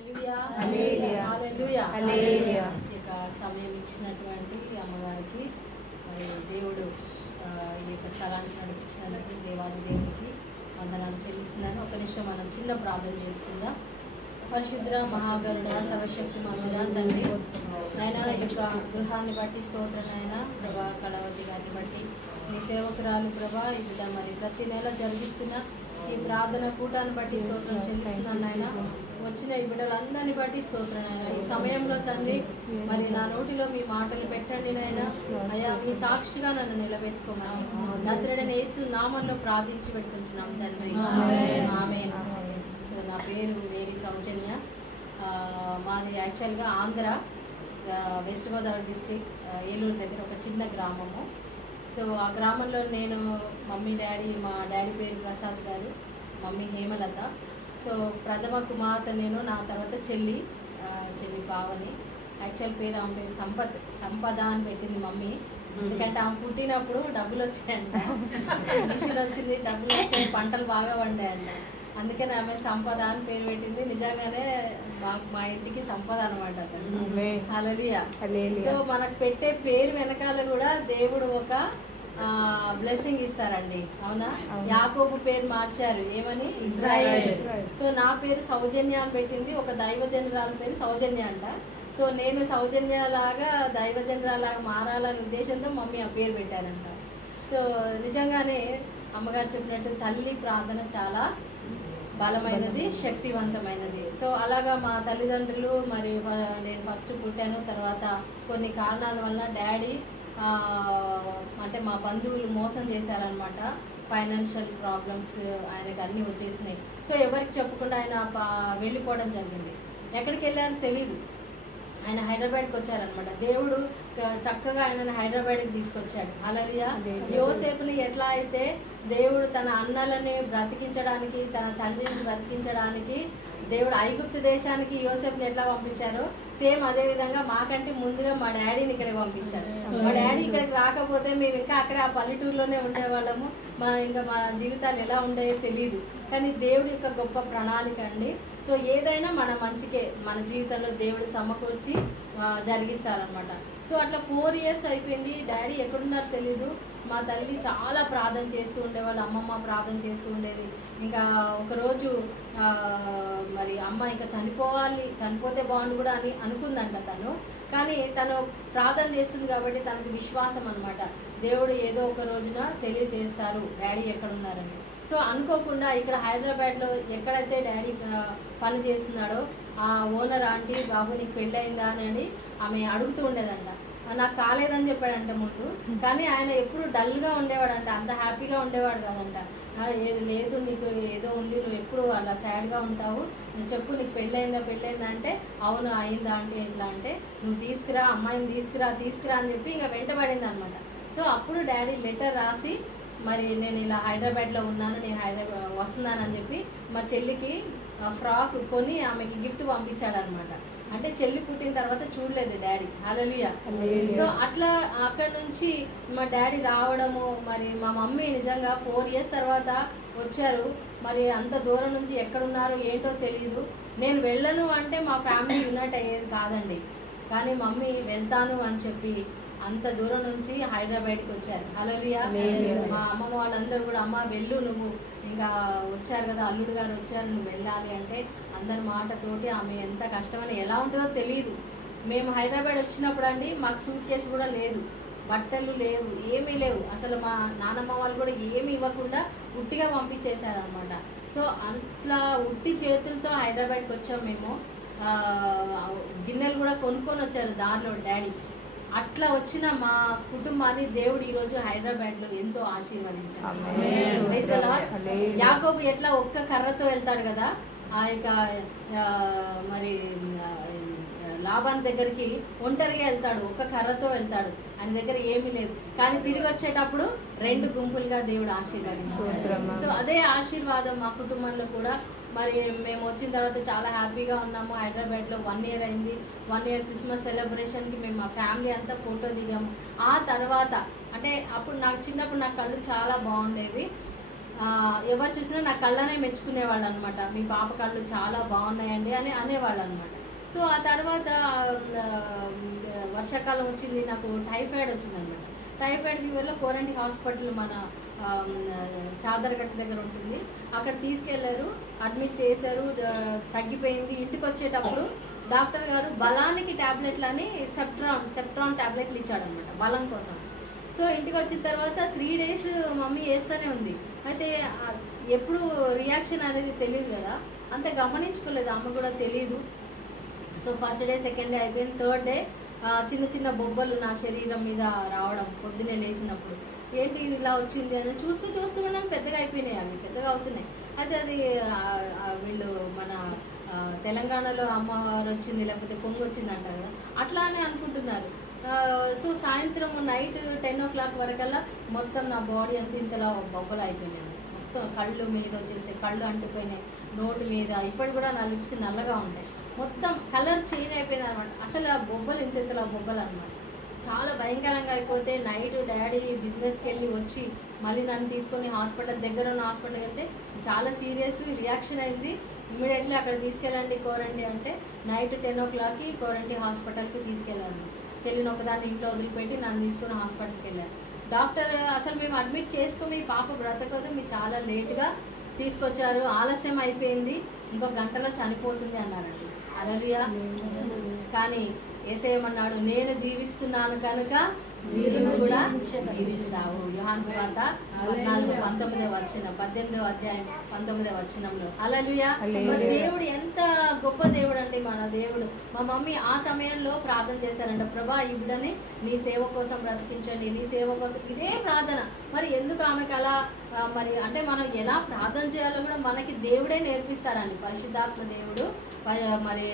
హల్లెలూయా హల్లెలూయా హల్లెలూయా హల్లెలూయా. ఇక సమయం ఇచ్చినటువంటి అమ్మగారికి మరి దేవుడు ఈ యొక్క స్థలానికి నడిపించినందుకు దేవాది దేవునికి వందనాలు చెల్లిస్తున్నాను. ఒక నిమిషం మనం చిన్న ప్రార్థన చేసుకుందాం. పరిశుద్ర మహాగరుడ సర్వశక్తి మనోజా తండ్రి నాయన ఈ యొక్క గృహాన్ని బట్టి స్తోత్రం నాయన ప్రభా కళావతి గారిని బట్టి మీ సేవకురాలు ప్రభా ఇది మరి ప్రతి నెల జరిగిస్తున్న ఈ ప్రార్థన కూటాన్ని బట్టి స్తోత్రం చెల్లిస్తున్నాను నాయన. వచ్చిన ఈ బిడ్డలందరినీ బట్టి స్తోత్రం నాయన. ఈ సమయంలో తండ్రి మరి నా నోటిలో మీ మాటలు పెట్టండి నాయన. అయ్యా మీ సాక్షిగా నన్ను నిలబెట్టుకోమని నజరేయుడైన యేసు నామములో ప్రార్థించి పెట్టుకుంటున్నాం తండ్రి. ఆమేన్. సో నా పేరు వేరి సౌజన్య. మాది యాక్చువల్గా ఆంధ్ర వెస్ట్ గోదావరి డిస్టిక్ ఏలూరు దగ్గర ఒక చిన్న గ్రామము. సో ఆ గ్రామంలో నేను మమ్మీ డాడీ, మా డాడీ పేరు ప్రసాద్ గారు, మమ్మీ హేమలత. సో ప్రథమ కుమార్తె నేను, నా తర్వాత చెల్లి పావని. యాక్చువల్ పేరు ఆమె పేరు సంపద అని పెట్టింది మమ్మీ. ఎందుకంటే ఆమె పుట్టినప్పుడు డబ్బులు వచ్చాయంట, మిషన్ వచ్చింది, డబ్బులు వచ్చాయి, పంటలు బాగా పండాయంట. అందుకని ఆమె సంపద అని పేరు పెట్టింది. నిజంగానే మా ఇంటికి సంపద అనమాట. హల్లెలూయా. సో మనకు పెట్టే పేరు వెనకాల కూడా దేవుడు ఒక బ్లెస్సింగ్ ఇస్తారండి, అవునా? యాకోబు పేరు మార్చారు, ఏమని? ఇశ్రాయేల్. సో నా పేరు సౌజన్య అని పెట్టింది. ఒక దైవజనురాల పేరు సౌజన్య అంట. సో నేను సౌజన్యలాగా దైవజనురాలాగా మారాలనే ఉద్దేశంతో మమ్మీ ఆ పేరు పెట్టారంట. సో నిజంగానే అమ్మగారు చెప్పినట్టు తల్లి ప్రార్థన చాలా బలమైనది, శక్తివంతమైనది. సో అలాగా మా తల్లిదండ్రులు మరి నేను ఫస్ట్ పుట్టాను, తర్వాత కొన్ని కారణాల వల్ల డాడీ అంటే మా బంధువులు మోసం చేశారనమాట. ఫైనాన్షియల్ ప్రాబ్లమ్స్ ఆయనకి అన్నీ వచ్చేసినాయి. సో ఎవరికి చెప్పకుండా ఆయన వెళ్ళిపోవడం జరిగింది. ఎక్కడికి వెళ్ళారో తెలీదు. ఆయన హైదరాబాద్కి వచ్చారనమాట. దేవుడు చక్కగా ఆయనను హైదరాబాద్కి తీసుకొచ్చాడు. హల్లెలూయా. యోసేపుని ఎట్లా అయితే దేవుడు తన అన్నలని బ్రతికించడానికి, తన తండ్రిని బ్రతికించడానికి దేవుడు ఐగుప్తు దేశానికి యోసేపుని ఎట్లా పంపించారో సేమ్ అదే విధంగా మాకంటే ముందుగా మా డాడీని ఇక్కడికి పంపించారు. మా డాడీ ఇక్కడికి రాకపోతే మేము ఇంకా అక్కడే ఆ పల్లెటూరులోనే ఉండేవాళ్ళము. ఇంకా మా జీవితాలు ఎలా ఉండేవో తెలియదు. కానీ దేవుడి యొక్క గొప్ప ప్రణాళిక అండి. సో ఏదైనా మన మంచికే, మన జీవితంలో దేవుడు సమకూర్చి జరిగిస్తారనమాట. సో అట్లా 4 years అయిపోయింది. డాడీ ఎక్కడున్నారో తెలీదు. మా తల్లి చాలా ప్రార్థన చేస్తూ ఉండేవాళ్ళు, అమ్మమ్మ ప్రార్థన చేస్తూ ఉండేది. ఇంకా ఒకరోజు మరి అమ్మ ఇంకా చనిపోతే బాగుండు కూడా అని అనుకుందంట తను. కానీ తను ప్రార్థన చేస్తుంది కాబట్టి తనకి విశ్వాసం అనమాట, దేవుడు ఏదో ఒక రోజున తెలియజేస్తారు డాడీ ఎక్కడున్నారని. సో అనుకోకుండా ఇక్కడ హైదరాబాద్లో ఎక్కడైతే డాడీ పని చేస్తున్నాడో ఆ ఓనర్ ఆంటీ, బాబు నీకు పెళ్ళయిందా అని ఆమె అడుగుతూ ఉండేదంట. నాకు కాలేదని చెప్పాడంట ముందు. కానీ ఆయన ఎప్పుడు డల్గా ఉండేవాడంట, అంత హ్యాపీగా ఉండేవాడు కాదంట. ఏది లేదు, నీకు ఏదో ఉంది, నువ్వు ఎప్పుడు అలా సాడ్గా ఉంటావు, నువ్వు చెప్పు నీకు పెళ్ళయిందా అంటే అవును అయిందా అంటే ఎట్లా అంటే నువ్వు తీసుకురా, అమ్మాయిని తీసుకురా అని చెప్పి ఇంకా వెంటబడింది అనమాట. సో అప్పుడు డాడీ లెటర్ రాసి మరి నేను ఇలా హైదరాబాద్లో ఉన్నాను, నేను హైదరాబాద్ వస్తున్నానని చెప్పి మా చెల్లికి ఫ్రాక్ కొని ఆమెకి గిఫ్ట్ పంపించాడు అనమాట. అంటే చెల్లి పుట్టిన తర్వాత చూడలేదు డాడీ. హల్లెలూయా. సో అట్లా అక్కడ నుంచి మా డాడీ రావడము, మరి మా మమ్మీ నిజంగా 4 years తర్వాత వచ్చారు. మరి అంత దూరం నుంచి ఎక్కడున్నారో ఏంటో తెలియదు. నేను వెళ్ళను అంటే మా ఫ్యామిలీ యునైట్ అయ్యేది కాదండి. కానీ మమ్మీ వెళ్తాను అని చెప్పి అంత దూరం నుంచి హైదరాబాద్కి వచ్చారు. హల్లెలూయా. మా అమ్మమ్మ వాళ్ళందరూ కూడా అమ్మ వెళ్ళు, నువ్వు ఇంకా వచ్చారు కదా, అల్లుడు గారు వచ్చారు, నువ్వు వెళ్ళాలి అంటే అందరి మాటతోటి ఆమె ఎంత కష్టమని ఎలా ఉంటుందో తెలియదు. మేము హైదరాబాద్ వచ్చినప్పుడు అండి మాకు సూట్ కేసు కూడా లేదు, బట్టలు లేవు, ఏమీ లేవు. అసలు మా నానమ్మ వాళ్ళు కూడా ఏమి ఇవ్వకుండా ఉట్టిగా పంపించేశారనమాట. సో అట్లా ఉట్టి చేతులతో హైదరాబాద్కి వచ్చాం మేము. గిన్నెలు కూడా కొనుక్కొని వచ్చారు దారిలో డాడీ. అట్లా వచ్చిన మా కుటుంబాన్ని దేవుడు ఈరోజు హైదరాబాద్లో ఎంతో ఆశీర్వదించాడు. యాకోబు ఎట్లా ఒక్క కర్రతో వెళ్తాడు కదా, ఆ యొక్క మరి లాబాన్ దగ్గరికి ఒంటరిగా వెళ్తాడు, ఒక్క కర్రతో వెళ్తాడు, ఆయన దగ్గర ఏమీ లేదు. కానీ తిరిగి వచ్చేటప్పుడు 2 గుంపులుగా దేవుడు ఆశీర్వదించాడు. సో అదే ఆశీర్వాదం మా కుటుంబంలో కూడా. మరి మేము వచ్చిన తర్వాత చాలా హ్యాపీగా ఉన్నాము. హైదరాబాద్లో 1 year అయింది. 1 year క్రిస్మస్ సెలబ్రేషన్కి మేము మా ఫ్యామిలీ అంతా ఫోటో దిగాము. ఆ తర్వాత అంటే అప్పుడు చిన్నప్పుడు నా కళ్ళు చాలా బాగుండేవి. ఎవరు చూసినా నా కళ్ళనే మెచ్చుకునేవాళ్ళు అనమాట. మీ పాప కళ్ళు చాలా బాగున్నాయండి అని అనేవాళ్ళు అనమాట. సో ఆ తర్వాత వర్షాకాలం వచ్చింది, నాకు టైఫాయిడ్ వచ్చిందనమాట. టైఫాయిడ్ ఫీవర్లో కోరంటి హాస్పిటల్ మన చాదరగట్ట దగ్గర ఉంటుంది, అక్కడ తీసుకెళ్లారు, అడ్మిట్ చేశారు. తగ్గిపోయింది. ఇంటికి వచ్చేటప్పుడు డాక్టర్ గారు బలానికి ట్యాబ్లెట్లని సెప్ట్రాన్ ట్యాబ్లెట్లు ఇచ్చాడనమాట బలం కోసం. సో ఇంటికి వచ్చిన తర్వాత 3 days మమ్మీ వేస్తూనే ఉంది. అయితే ఎప్పుడు రియాక్షన్ అనేది తెలియదు కదా, అంత గమనించుకోలేదు, అమ్మ కూడా తెలియదు. So first day, second day అయిపోయింది. థర్డ్ డే చిన్న చిన్న బొబ్బలు నా శరీరం మీద రావడం పొద్దునే లేచినప్పుడు. ఏంటి ఇది ఇలా వచ్చింది అని చూస్తూ ఉన్నాను, పెద్దగా అయిపోయినాయి, అవి పెద్దగా అవుతున్నాయి. అయితే అది వీళ్ళు మన తెలంగాణలో అమ్మవారు వచ్చింది లేకపోతే పొంగు వచ్చింది అంటారు కదా, అట్లా అని అనుకుంటున్నారు. సో సాయంత్రం నైట్ 10 o'clock వరకల్లా మొత్తం నా బాడీ అంతా ఇంతలా బొబ్బలు అయిపోయినాయి. మొత్తం కళ్ళు మీద వచ్చేసి కళ్ళు అంటిపోయినాయి, నోటి మీద. ఇప్పుడు కూడా నా లిప్స్ నల్లగా ఉంటాయి, మొత్తం కలర్ చేంజ్ అయిపోయింది అనమాట. అసలు ఆ బొబ్బలు ఇంతలా బొబ్బలు అనమాట. చాలా భయంకరంగా అయిపోతే నైట్ డాడీ బిజినెస్కి వెళ్ళి వచ్చి మళ్ళీ నన్ను తీసుకొని దగ్గర ఉన్న హాస్పిటల్కి వెళ్తే చాలా సీరియస్ రియాక్షన్ అయింది. ఇమీడియట్లీ అక్కడ తీసుకెళ్ళండి కోరండి అంటే నైట్ 10 o'clockకి కోరంటి హాస్పిటల్కి తీసుకెళ్ళాను. చెల్లిని ఒకదాన్ని ఇంట్లో వదిలిపెట్టి నన్ను తీసుకుని హాస్పిటల్కి వెళ్ళాను. డాక్టర్ అసలు మేము అడ్మిట్ చేసుకో, మీ పాప బ్రతకదు, మీరు చాలా లేట్గా తీసుకొచ్చారు, ఆలస్యం అయిపోయింది, ఇంకో గంటలో చనిపోతుంది అన్నారండి. హల్లెలూయా. కానీ యేసయ్యమన్నాడు, నేను జీవిస్తున్నాను కనుక నీవు కూడా జీవిస్తావు. యోహాను సువార్త 18వ అధ్యాయం 19వ వచనంలో. హల్లెలూయా. దేవుడు ఎంత గొప్ప దేవుడు అండి మన దేవుడు. మా మమ్మీ ఆ సమయంలో ప్రార్థన చేశారంట, ప్రభా ఈ బిడ్డని నీ సేవ కోసం బ్రతికించండి, నీ సేవ కోసం. ఇదే ప్రార్థన. మరి ఎందుకు ఆమెకు అలా మరి అంటే మనం ఎలా ప్రార్థన చేయాలో కూడా మనకి దేవుడే నేర్పిస్తాడండి, పరిశుద్ధాత్మ దేవుడు. మరి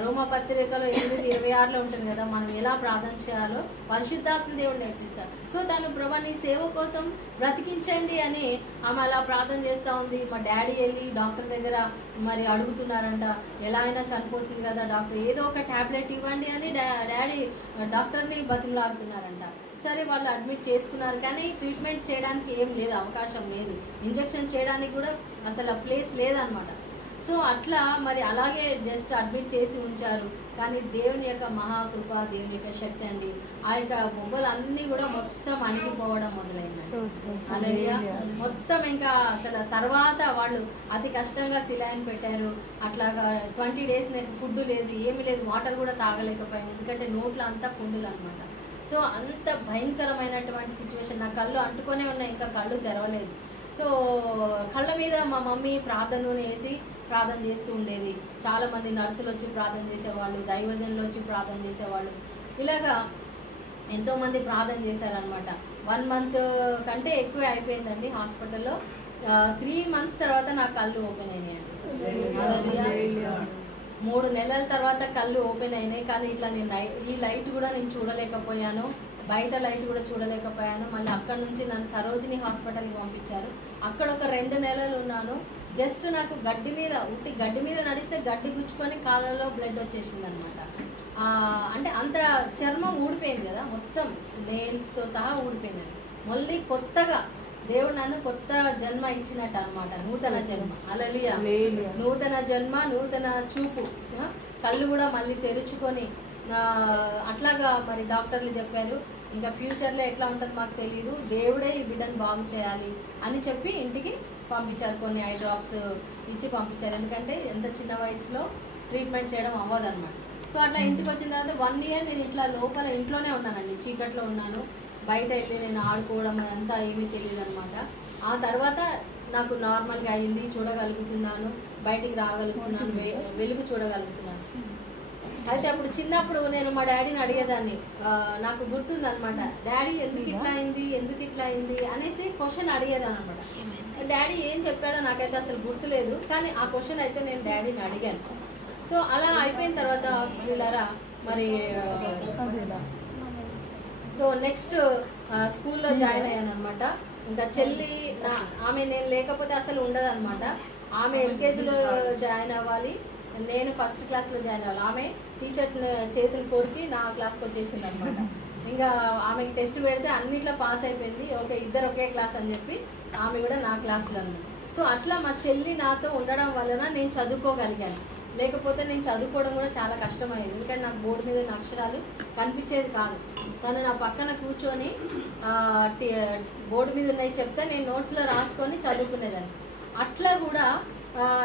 రోమపత్రికలో 8:26 ఉంటుంది కదా, మనం ఎలా ప్రార్థన చేయాలో పరిశుద్ధాత్మ దేవుడు నేర్పిస్తాడు. సో తను ప్రభా నీ సేవ కోసం బ్రతికించండి అని ఆమె అలా ప్రార్థన చేస్తూ ఉంది. మా డాడీ వెళ్ళి డాక్టర్ దగ్గర మరి అడుగుతున్నారంట, ఎలా అయినా చనిపోతుంది కదా డాక్టర్, ఏదో ఒక ట్యాబ్లెట్ ఇవ్వండి అని డాడీ డాక్టర్ని బతిమలాడుతున్నారంట. సరే వాళ్ళు అడ్మిట్ చేసుకున్నారు, కానీ ట్రీట్మెంట్ చేయడానికి ఏం లేదు, అవకాశం లేదు, ఇంజెక్షన్ చేయడానికి కూడా అసలు ప్లేస్ లేదనమాట. సో అట్లా మరి అలాగే జస్ట్ అడ్మిట్ చేసి ఉంచారు. కానీ దేవుని యొక్క మహాకృప, దేవుని యొక్క శక్తి అండి, ఆ యొక్క బొబ్బలు అన్నీ కూడా మొత్తం అణిగిపోవడం మొదలైంది. హల్లెలూయా. మొత్తం ఇంకా అసలు తర్వాత వాళ్ళు అతి కష్టంగా సిలైన్ పెట్టారు. అట్లాగా 20 days నేను ఫుడ్ లేదు, ఏమీ లేదు, వాటర్ కూడా తాగలేకపోయాను, ఎందుకంటే నోట్లో అంతా పుండులు అనమాట. సో అంత భయంకరమైనటువంటి సిచ్యువేషన్. నా కళ్ళు అంటుకొనే ఉన్నాయి, ఇంకా కళ్ళు తెరవలేదు. సో కళ్ళ మీద మా మమ్మీ ప్రార్థనలు వేసి ప్రార్థన చేస్తూ ఉండేది. చాలామంది నర్సులు వచ్చి ప్రార్థన చేసేవాళ్ళు, దైవజనులు వచ్చి ప్రార్థన చేసేవాళ్ళు, ఇలాగా ఎంతోమంది ప్రార్థన చేశారనమాట. 1 month కంటే ఎక్కువే అయిపోయిందండి హాస్పిటల్లో. 3 months తర్వాత నా కళ్ళు ఓపెన్ అయినాయండి. 3 నెలల తర్వాత కళ్ళు ఓపెన్ అయినాయి. కానీ ఇట్లా నేను ఈ లైట్ కూడా నేను చూడలేకపోయాను, బయట లైట్ కూడా చూడలేకపోయాను. మళ్ళీ అక్కడ నుంచి నన్ను సరోజిని హాస్పిటల్కి పంపించారు. అక్కడ ఒక 2 నెలలు ఉన్నాను. జస్ట్ నాకు గడ్డి మీద నడిస్తే గడ్డి గుచ్చుకొని కాళ్ళలో బ్లడ్ వచ్చేసింది అనమాట. అంటే అంత చర్మం ఊడిపోయింది కదా, మొత్తం నెయిల్స్తో సహా ఊడిపోయింది. మళ్ళీ కొత్తగా దేవుడు నన్ను కొత్త జన్మ ఇచ్చినట్టు అనమాట, నూతన జన్మ. హల్లెలూయా. నూతన జన్మ, నూతన చూపు, కళ్ళు కూడా మళ్ళీ తెరుచుకొని అట్లాగా మరి డాక్టర్లు చెప్పారు, ఇంకా ఫ్యూచర్లో ఎట్లా ఉంటుంది మాకు తెలియదు, దేవుడే ఈ బిడ్డను బాగు చేయాలి అని చెప్పి ఇంటికి పంపించారు. కొన్ని ఐ డ్రాప్స్ ఇచ్చి పంపించారు, ఎందుకంటే ఎంత చిన్న వయసులో ట్రీట్మెంట్ చేయడం అవ్వదన్నమాట. సో అట్లా ఇంటికి వచ్చిన తర్వాత 1 year నేను ఇట్లా లోపల ఇంట్లోనే ఉన్నానండి, చీకట్లో ఉన్నాను. బయట వెళ్ళి నేను ఆడుకోవడం అంతా ఏమీ తెలియదు అనమాట. ఆ తర్వాత నాకు నార్మల్గా అయింది, చూడగలుగుతున్నాను, బయటికి రాగలుగుతున్నాను, వెలుగు చూడగలుగుతున్నాను. అయితే అప్పుడు చిన్నప్పుడు నేను మా డాడీని అడిగేదాన్ని, నాకు గుర్తుందనమాట, డాడీ ఎందుకు ఇట్లా అయింది అనేసి క్వశ్చన్ అడిగేదాన్ని అనమాట. డాడీ ఏం చెప్పాడో నాకైతే అసలు గుర్తులేదు, కానీ ఆ క్వశ్చన్ అయితే నేను డాడీని అడిగాను. సో అలా అయిపోయిన తర్వాత మరి సో నెక్స్ట్ స్కూల్లో జాయిన్ అయ్యాను అనమాట. ఇంకా చెల్లి ఆమె నేను లేకపోతే అసలు ఉండదు అనమాట. ఆమె LKGలో జాయిన్ అవ్వాలి, నేను ఫస్ట్ క్లాస్లో జాయిన్ అవ్వాలి. ఆమె టీచర్ చేతులు కొరికి నా క్లాస్కి వచ్చేసింది అనమాట. ఇంకా ఆమెకి టెస్ట్ పెడితే అన్నిట్లో పాస్ అయిపోయింది. ఇద్దరు ఒకే క్లాస్ అని చెప్పి ఆమె కూడా నా క్లాస్లో అనమాట. సో అట్లా మా చెల్లి నాతో ఉండడం వలన నేను చదువుకోగలిగాను. లేకపోతే నేను చదువుకోవడం కూడా చాలా కష్టమయ్యేది, ఎందుకంటే నాకు బోర్డు మీద ఉన్న అక్షరాలు కనిపించేది కాదు. తను నా పక్కన కూర్చొని బోర్డు మీద ఉన్నాయి చెప్తే నేను నోట్స్లో రాసుకొని చదువుకునేదాన్ని. అట్లా కూడా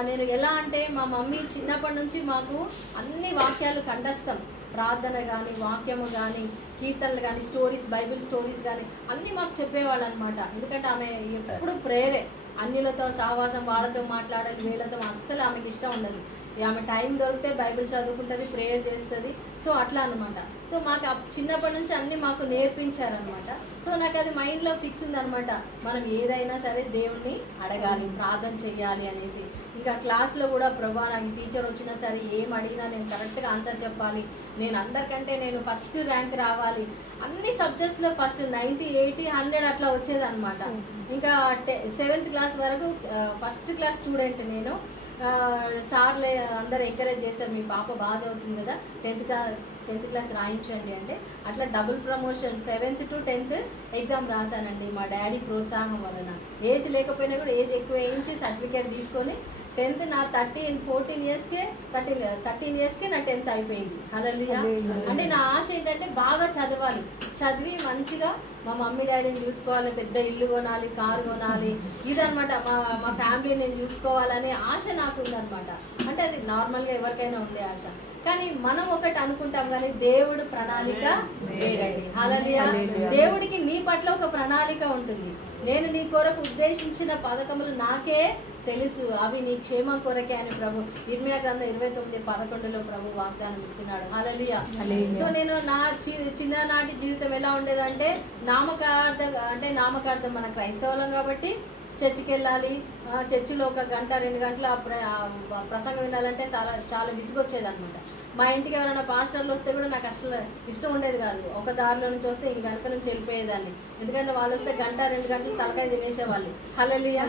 నేను ఎలా అంటే మా మమ్మీ చిన్నప్పటి నుంచి మాకు అన్ని వాక్యాలు కంఠస్థం, ప్రార్థన కానీ, వాక్యము కానీ, కీర్తనలు కానీ, స్టోరీస్, బైబిల్ స్టోరీస్ కానీ అన్నీ మాకు చెప్పేవాళ్ళు అనమాట. ఎందుకంటే ఆమె ఎప్పుడు ప్రేయరే, అన్యులతో సహవాసం, వాళ్ళతో మాట్లాడాలి, వీళ్ళతో అస్సలు ఆమెకి ఇష్టం ఉండదు. ఆమె టైం దొరికితే బైబిల్ చదువుకుంటుంది, ప్రేయర్ చేస్తుంది. సో అట్లా అనమాట. సో మాకు చిన్నప్పటి నుంచి అన్నీ మాకు నేర్పించారనమాట. సో నాకు అది మైండ్లో ఫిక్స్ ఉందనమాట, మనం ఏదైనా సరే దేవుణ్ణి అడగాలి, ప్రార్థన చెయ్యాలి అనేసి. ఇంకా క్లాస్లో కూడా ప్రభా నాకు టీచర్ వచ్చినా సరే ఏం అడిగినా నేను కరెక్ట్గా ఆన్సర్ చెప్పాలి, నేను అందరికంటే నేను ఫస్ట్ ర్యాంక్ రావాలి, అన్ని సబ్జెక్ట్స్లో ఫస్ట్ 90, 80, 100 అట్లా వచ్చేదన్నమాట. ఇంకా 7th క్లాస్ వరకు ఫస్ట్ క్లాస్ స్టూడెంట్ నేను. సార్లే అందరు ఎంకరేజ్ చేశారు, మీ పాప బాగా చదువుతుంది కదా, 10th క్లాస్ రాయించండి అంటే అట్లా double promotion 7th to 10th exam రాశానండి మా డాడీ ప్రోత్సాహం వలన. ఏజ్ లేకపోయినా కూడా ఏజ్ ఎక్కువ వేయించి సర్టిఫికేట్ తీసుకొని 10th నా 13 ఇయర్స్కే నా 10th అయిపోయింది. హల్లెలూయా. అంటే నా ఆశ ఏంటంటే బాగా చదవాలి, చదివి మంచిగా మా మమ్మీ డాడీని చూసుకోవాలి, పెద్ద ఇల్లు కొనాలి, కారు కొనాలి, ఇదనమాట మా ఫ్యామిలీని నేను చూసుకోవాలనే ఆశ నాకు ఉందనమాట. అంటే అది నార్మల్గా ఎవరికైనా ఉండే ఆశ. కానీ మనం ఒకటి అనుకుంటాం కానీ దేవుడు ప్రణాళిక వేరండి. హల్లెలూయా. దేవుడికి నీ పట్ల ఒక ప్రణాళిక ఉంటుంది. నేను నీ కొరకు ఉద్దేశించిన పథకములు నాకే తెలుసు, అవి నీ క్షేమం కొరకే అని ప్రభు ఇర్మియా గ్రంథం 29:11 ప్రభు వాగ్దానం ఇస్తున్నాడు. హల్లెలూయా. సో నేను నా చిన్ననాటి జీవితం ఎలా ఉండేదంటే నామకార్థం మన క్రైస్తవులం కాబట్టి చర్చికి వెళ్ళాలి, చర్చిలో 1 గంట 2 గంటల ప్రసంగం వినాలంటే చాలా విసుగొచ్చేది అనమాట. మా ఇంటికి ఎవరైనా పాస్టర్లు వస్తే కూడా నాకు అసలు ఇష్టం ఉండేది కాదు. ఒక దారిలో నుంచి వస్తే ఇంక వెనక నుంచి వెళ్ళిపోయేదాన్ని, ఎందుకంటే వాళ్ళు వస్తే 1 2 గంటలు తలకాయ తినేసేవాళ్ళు. హల్లెలూయా.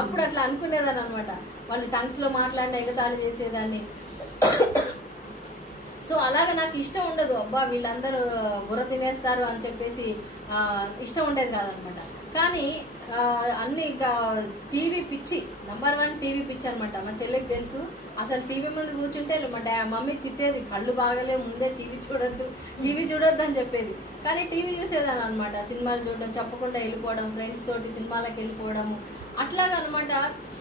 అప్పుడు అట్లా అనుకునేదాన్ని అనమాట. వాళ్ళు టంగ్స్లో మాట్లాడిన ఎగతాళి చేసేదాన్ని. సో అలాగ నాకు ఇష్టం ఉండదు, అబ్బా వీళ్ళందరూ బుర్ర తినేస్తారు అని చెప్పేసి ఇష్టం ఉండేది కాదనమాట. కానీ అన్ని ఇంకా టీవీ పిచ్చి, నంబర్ 1 టీవీ పిచ్చి అనమాట. మా చెల్లికి తెలుసు, అసలు టీవీ ముందు కూర్చుంటే మా మమ్మీ తిట్టేది, కళ్ళు బాగలేవు, ముందే టీవీ చూడొద్దు అని చెప్పేది. కానీ టీవీ చూసేదాన్ని అనమాట. సినిమాలు చూడడం, చెప్పకుండా వెళ్ళిపోవడం, ఫ్రెండ్స్ తోటి సినిమాలకు వెళ్ళిపోవడము, అట్లాగా అనమాట.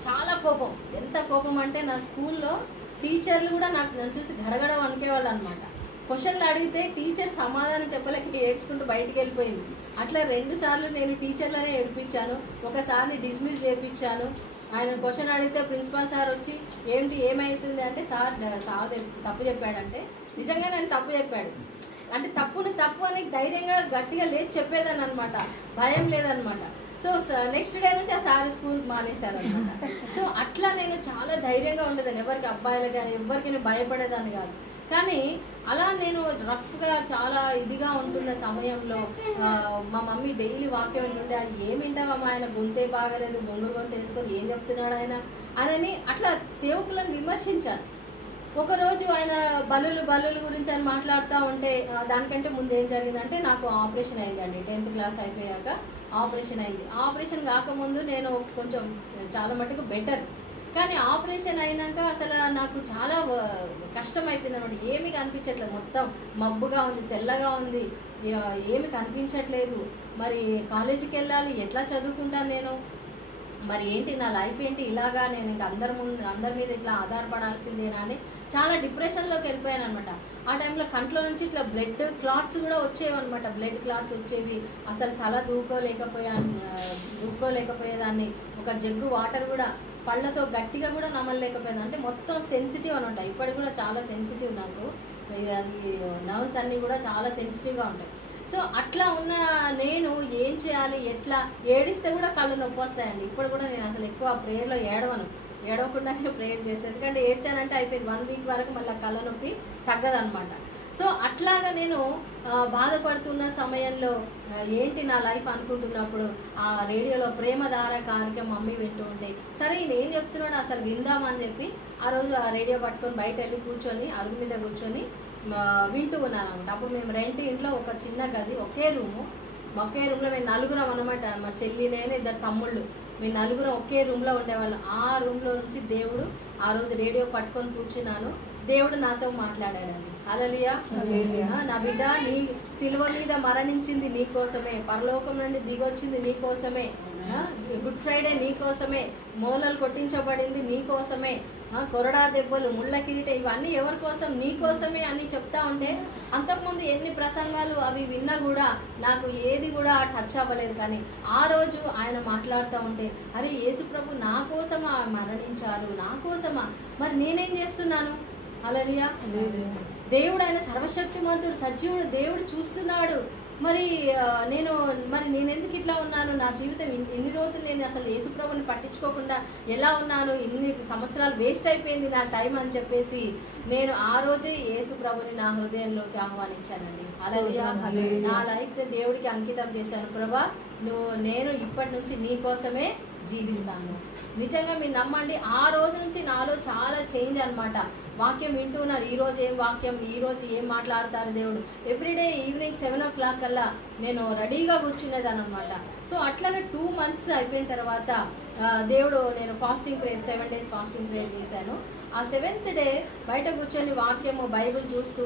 చాలా కోపం, ఎంత కోపం అంటే నా స్కూల్లో టీచర్లు కూడా నన్ను చూసి గడగడ వణికేవాళ్ళు అనమాట. క్వశ్చన్లు అడిగితే టీచర్ సమాధానం చెప్పలేక ఏడ్చుకుంటూ బయటికి వెళ్ళిపోయింది. అట్లా 2 సార్లు నేను టీచర్లనే ఏడిపించాను. ఒకసారి డిస్మిస్ చేయించాను. ఆయన క్వశ్చన్ అడిగితే ప్రిన్సిపాల్ సార్ వచ్చి ఏమవుతుంది అంటే సార్ తప్పు చెప్పాడంటే, నిజంగా నేను తప్పు చెప్పాడు అంటే తప్పు అని ధైర్యంగా గట్టిగా లేచి చెప్పేదాన్ని అనమాట, భయం లేదనమాట. సో నెక్స్ట్ డే నుంచి ఆ సార్ స్కూల్ మానేశాను అనమాట. సో అట్లా నేను చాలా ధైర్యంగా ఉండేదాన్ని, ఎవరికి అబ్బాయిలు కానీ ఎవరికి నేను భయపడేదాన్ని కాదు. కానీ అలా నేను రఫ్గా చాలా ఇదిగా ఉంటున్న సమయంలో మా మమ్మీ డైలీ వాక్యం వింటుండే, అది ఏమి వింటావమ్మా, ఆయన గొంతే బాగలేదు, బొంగురు గొంతు వేసుకొని ఏం చెప్తున్నాడు ఆయన అని అట్లా సేవకులను విమర్శించాను. ఒకరోజు ఆయన బలులు గురించి అని మాట్లాడుతూ ఉంటే, దానికంటే ముందు ఏం జరిగిందంటే నాకు ఆపరేషన్ అయిందండి. 10th క్లాస్ అయిపోయాక ఆపరేషన్ అయింది. ఆపరేషన్ కాకముందు నేను కొంచెం చాలా మటుకు బెటర్, కానీ ఆపరేషన్ అయినాక అసలు నాకు చాలా కష్టం అయిపోయింది అనమాట. ఏమీ కనిపించట్లేదు, మొత్తం మబ్బుగా ఉంది, తెల్లగా ఉంది, ఏమి కనిపించట్లేదు. మరి కాలేజీకి వెళ్ళాలి, ఎట్లా చదువుకుంటాను నేను, మరి ఏంటి నా లైఫ్ ఏంటి, ఇలాగా నేను ఇంకా అందరి మీద ఇట్లా ఆధారపడాల్సిందేనా అని చాలా డిప్రెషన్లోకి వెళ్ళిపోయాను అనమాట. ఆ టైంలో కంట్లో నుంచి ఇట్లా బ్లడ్ క్లాట్స్ కూడా వచ్చేవి అనమాట, బ్లడ్ క్లాట్స్ వచ్చేవి. అసలు తల దూకోలేకపోయేదాన్ని. ఒక జగ్గు వాటర్ కూడా పళ్ళతో గట్టిగా కూడా నమ్మలేకపోయింది. అంటే మొత్తం సెన్సిటివ్ అని ఉంటాయి, ఇప్పటికి కూడా చాలా సెన్సిటివ్, నాకు నర్వ్స్ అన్నీ కూడా చాలా సెన్సిటివ్గా ఉంటాయి. సో అట్లా ఉన్న నేను ఏం చేయాలి, ఎట్లా ఏడిస్తే కూడా కళ్ళు నొప్పి వస్తాయండి. ఇప్పుడు కూడా నేను అసలు ఎక్కువ ప్రేయర్లో ఏడవకుండా నేను ప్రేయర్ చేస్తాను, ఎందుకంటే ఏడ్చానంటే అయిపోయింది, 1 వీక్ వరకు మళ్ళీ కళ్ళ నొప్పి తగ్గదనమాట. సో అట్లాగా నేను బాధపడుతున్న సమయంలో ఏంటి నా లైఫ్ అనుకుంటున్నప్పుడు ఆ రేడియోలో ప్రేమధార కార్యక్రమం మమ్మీ వింటూ ఉంటే, సరే ఈయన ఏం చెప్తున్నాడు అసలు విందామని చెప్పి ఆ రోజు ఆ రేడియో పట్టుకొని బయట వెళ్ళి కూర్చొని అరుగు మీద కూర్చొని వింటూ ఉన్నాను అనమాట. అప్పుడు మేము రెంట్ ఇంట్లో ఒక చిన్న గది, ఒకే రూమ్లో మేము 4 అనమాట. మా చెల్లి, నేను, 2 తమ్ముళ్ళు మీ నలుగురు ఒకే రూమ్లో ఉండేవాళ్ళం. ఆ రూమ్లో నుంచి దేవుడు ఆ రోజు రేడియో పట్టుకొని కూర్చున్నాను, దేవుడు నాతో మాట్లాడాడండి. హల్లెలూయా. నా బిడ్డ, నీ సిలువ మీద మరణించింది నీ కోసమే, పరలోకం నుండి దిగొచ్చింది నీ కోసమే, గుడ్ ఫ్రైడే నీ కోసమే, మూలలు కొట్టించబడింది నీ కోసమే, కొరడా దెబ్బలు, ముళ్ళ కిరీట, ఇవన్నీ ఎవరి కోసం? నీ కోసమే అని చెప్తా ఉంటే, అంతకుముందు ఎన్ని ప్రసంగాలు అవి విన్నా కూడా నాకు ఏది కూడా టచ్ అవ్వలేదు. కానీ ఆ రోజు ఆయన మాట్లాడుతూ ఉంటే, అరే యేసుప్రభు నా కోసమా మరణించారు, నా కోసమా, మరి నేనేం చేస్తున్నాను? హల్లెలూయా. దేవుడు ఆయన సర్వశక్తిమంతుడు, సజీవుడు, దేవుడు చూస్తున్నాడు. మరి నేను ఎందుకు ఇట్లా ఉన్నాను? నా జీవితం ఇన్ని రోజులు నేను అసలు యేసుప్రభుని పట్టించుకోకుండా ఎలా ఉన్నాను? ఇన్ని సంవత్సరాలు వేస్ట్ అయిపోయింది నా టైం అని చెప్పేసి నేను ఆ రోజే యేసుప్రభుని నా హృదయంలోకి ఆహ్వానించానండి. హల్లెలూయా. నా లైఫ్ని దేవుడికి అంకితం చేశాను. ప్రభా, నేను ఇప్పటి నుంచి నీ కోసమే జీవిస్తాను. నిజంగా మీరు నమ్మండి, ఆ రోజు నుంచి నాలో చాలా చేంజ్ అనమాట. వాక్యం వింటున్నారు, ఈరోజు ఏం వాక్యం, ఈరోజు ఏం మాట్లాడతారు దేవుడు. ఎవ్రీడే ఈవినింగ్ 7 o'clock కల్లా నేను రెడీగా కూర్చునేదాన్ని అనమాట. సో అట్లానే 2 months అయిపోయిన తర్వాత దేవుడు, నేను fasting prayer 7 days fasting prayer చేశాను. ఆ 7th day బయట కూర్చొని వాక్యము బైబిల్ చూస్తూ,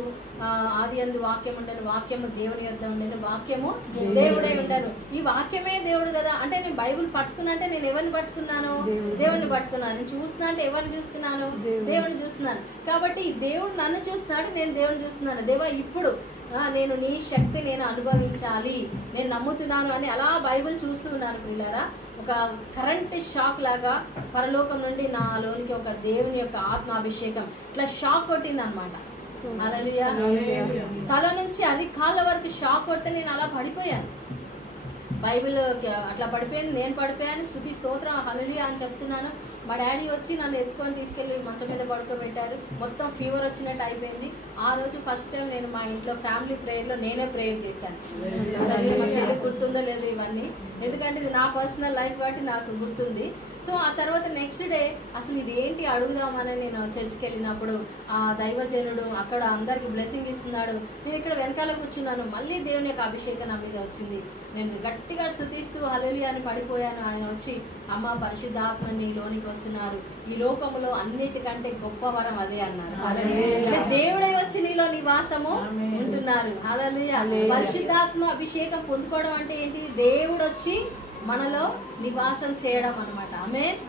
ఆది యందు వాక్యం ఉండను, వాక్యము దేవుని యొద్ద ఉండను, వాక్యము దేవుడే ఉండను. ఈ వాక్యమే దేవుడు కదా అంటే, నేను బైబిల్ పట్టుకున్నా అంటే నేను ఎవరిని పట్టుకున్నాను? దేవుడిని పట్టుకున్నాను. నేను చూస్తున్నా అంటే ఎవరిని చూస్తున్నాను? దేవుడిని చూస్తున్నాను. కాబట్టి దేవుడు నన్ను చూస్తున్నాడు, నేను దేవుడిని చూస్తున్నాను. దేవా, ఇప్పుడు నేను నీ శక్తి నేను అనుభవించాలి, నేను నమ్ముతున్నాను అని అలా బైబిల్ చూస్తూ ఉన్నాను. పిల్లరా, ఒక కరెంట్ షాక్ లాగా పరలోకం నుండి నాలోనికి ఒక దేవుని యొక్క ఆత్మాభిషేకం ఇట్లా షాక్ కొట్టింది అనమాట. హల్లెలూయా. తల నుంచి అరికాళ్ళ వరకు షాక్ కొడితే నేను అలా పడిపోయాను. బైబిల్ అట్లా పడిపోయింది, నేను పడిపోయాను. స్తుతి స్తోత్రం హల్లెలూయా అని చెప్తున్నాను. మా డాడీ వచ్చి నన్ను ఎత్తుకొని తీసుకెళ్ళి మంచం మీద పడుకోబెట్టారు. మొత్తం ఫీవర్ వచ్చినట్టు అయిపోయింది. ఆ రోజు ఫస్ట్ టైం నేను మా ఇంట్లో ఫ్యామిలీ ప్రేయర్లో నేనే ప్రేయర్ చేశాను. మా చెల్లి గుర్తుందో లేదో ఇవన్నీ, ఎందుకంటే ఇది నా పర్సనల్ లైఫ్ కాబట్టి నాకు గుర్తుంది. సో ఆ తర్వాత నెక్స్ట్ డే అసలు ఇది ఏంటి అడుగుదామని నేను చర్చికి వెళ్ళినప్పుడు ఆ దైవజనుడు అక్కడ అందరికి బ్లెస్సింగ్ ఇస్తున్నాడు. నేను ఇక్కడ వెనకాల కూర్చున్నాను. మళ్ళీ దేవుని యొక్క అభిషేకం నా మీద వచ్చింది. నేను గట్టిగా స్తుతిస్తూ హల్లెలూయా అని పడిపోయాను. ఆయన వచ్చి, అమ్మ, పరిశుద్ధాత్మ నీలోనికి వస్తున్నారు, ఈ లోకములో అన్నిటికంటే గొప్ప వరం అదే అన్నారు. హల్లెలూయా. దేవుడే వచ్చి నీలో నివాసము ఉంటున్నారు. హల్లెలూయా. పరిశుద్ధాత్మ అభిషేకం పొందుకోవడం అంటే ఏంటి? దేవుడు వచ్చి మనలో నివాసం చేయడం అన్నమాట. ఆమేన్.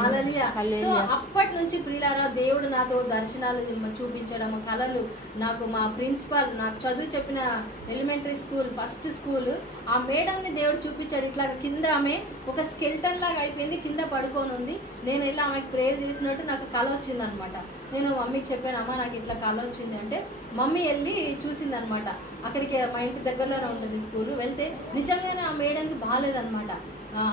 హల్లెలూయా. సో అప్పటి నుంచి ప్రియులారా, దేవుడు నాతో దర్శనాలు చూపించడం, కళలు, నాకు మా ప్రిన్సిపల్ నాకు చదువు చెప్పిన ఎలిమెంటరీ స్కూల్ ఫస్ట్ స్కూల్ ఆ మేడంని దేవుడు చూపించాడు. ఇట్లా కింద ఆమె ఒక స్కెల్టన్ లాగా అయిపోయింది, కింద పడుకొని ఉంది. నేను వెళ్ళి ఆమెకు ప్రేయర్ చేసినట్టు నాకు కళ వచ్చిందనమాట. నేను మమ్మీకి చెప్పాను, అమ్మ నాకు ఇట్లా కళ వచ్చింది అంటే మమ్మీ వెళ్ళి చూసిందనమాట. అక్కడికి మా ఇంటి దగ్గరలోనే ఉంటుంది స్కూల్. వెళ్తే నిజంగానే ఆ మేడంకి బాగాలేదనమాట.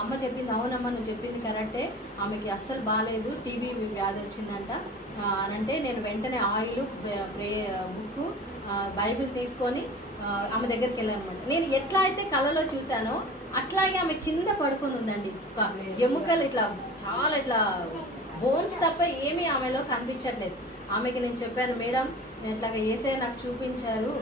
అమ్మ చెప్పింది, అవునమ్మా నువ్వు చెప్పింది కరెక్టే, ఆమెకి అస్సలు బాగాలేదు, టీబీ వ్యాధి వచ్చిందంట అని అంటే, నేను వెంటనే ఆయిల్, బుక్, బైబిల్ తీసుకొని ఆమె దగ్గరికి వెళ్ళాను అనమాట. నేను ఎట్లా అయితే కళలో చూశానో అట్లాగే ఆమె కింద పడుకొని ఉందండి. ఒక ఎముకలు ఇట్లా చాలా ఇట్లా బోన్స్ తప్ప ఏమీ ఆమెలో కనిపించట్లేదు. ఆమెకి నేను చెప్పాను, మేడం ఇట్లాగా యేసయ్య నాకు చూపించారు,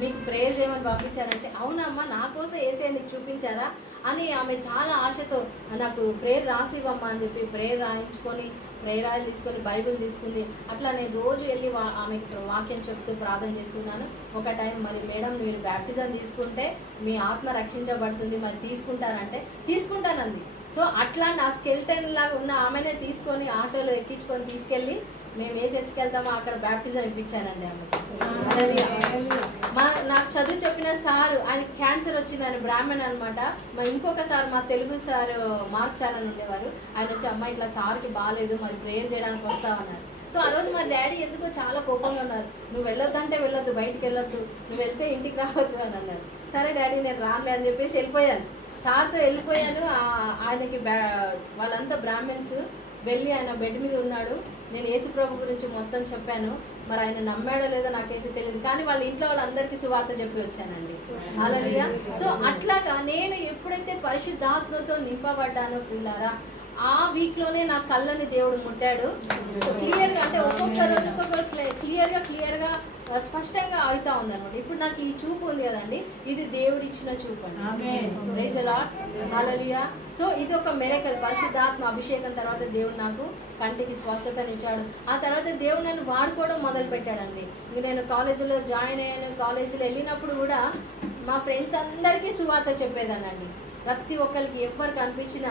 మీకు ప్రేయర్ చేయమని పంపించారంటే, అవునమ్మా నా కోసం యేసయ్య నీకు చూపించారా అని ఆమె చాలా ఆశతో నాకు ప్రేయర్ రాసివ్వమ్మా అని చెప్పి ప్రేయర్ రాయించుకొని ప్రేయర్ ఆయిల్ తీసుకొని బైబిల్ తీసుకుంది. అట్లా నేను రోజు వెళ్ళి ఆమెకు వాక్యం చెప్తూ ప్రార్థన చేస్తున్నాను. ఒక టైం, మరి మేడం మీరు బ్యాప్టిజం తీసుకుంటే మీ ఆత్మ రక్షించబడుతుంది, మరి తీసుకుంటారంటే తీసుకుంటానంది. సో అట్లా నా స్కెల్టన్ లాగా ఉన్న ఆమెనే తీసుకొని ఆటోలో ఎక్కించుకొని తీసుకెళ్ళి మేము ఏ చర్చికి వెళ్తామో అక్కడ బ్యాప్టిజం ఇప్పించానండి ఆమెకి. నాకు చదువు చెప్పిన సారు, ఆయన క్యాన్సర్ వచ్చింది, ఆయన బ్రాహ్మణ్ అనమాట. ఇంకొక సార్, మా తెలుగు సార్ మార్క్ సార్ అని ఉండేవారు. ఆయన వచ్చి, అమ్మాయి ఇట్లా సార్కి బాగాలేదు, మరి ప్రేయర్ చేయడానికి వస్తామన్నారు. సో ఆ రోజు మా డాడీ ఎందుకో చాలా కోపంగా ఉన్నారు. నువ్వు వెళ్ళొద్దంటే వెళ్ళొద్దు, బయటికి వెళ్ళొద్దు, నువ్వు వెళ్తే ఇంటికి రావద్దు అని అన్నారు. సరే డాడీ నేను రానులే అని చెప్పేసి వెళ్ళిపోయాను. సార్తో వెళ్ళిపోయాను. ఆయనకి వాళ్ళంతా బ్రాహ్మణ్స్. వెళ్ళి ఆయన బెడ్ మీద ఉన్నాడు. నేను యేసుప్రభు గురించి మొత్తం చెప్పాను. మరి ఆయన నమ్మాడో లేదో నాకైతే తెలియదు, కానీ వాళ్ళ ఇంట్లో వాళ్ళందరికీ సువార్త చెప్పి వచ్చానండి. హల్లెలూయా. సో అట్లాగా నేను ఎప్పుడైతే పరిశుద్ధాత్మతో నింపబడ్డానో పిల్లారా, ఆ వీక్లోనే నా కళ్ళని దేవుడు ముట్టాడు. క్లియర్గా, అంటే ఒక్కొక్క రోజు ఒక్కొక్క క్లియర్గా స్పష్టంగా అవుతా ఉంది అనమాట. ఇప్పుడు నాకు ఈ చూపు ఉంది కదండి, ఇది దేవుడు ఇచ్చిన చూపు అండి. Praise the Lord, hallelujah. So ఇది ఒక మిరకల్. పరిశుద్ధాత్మ అభిషేకం తర్వాత దేవుడు నాకు కంటికి స్వస్థతనిచ్చాడు. ఆ తర్వాత దేవుడు నన్ను వాడుకోవడం మొదలు పెట్టాడండి. ఇంక నేను కాలేజీలో జాయిన్ అయ్యాను. కాలేజీలో వెళ్ళినప్పుడు కూడా మా ఫ్రెండ్స్ అందరికీ సువార్త చెప్పేదానండి. ప్రతి ఒక్కరికి ఎవరికి అనిపించిన.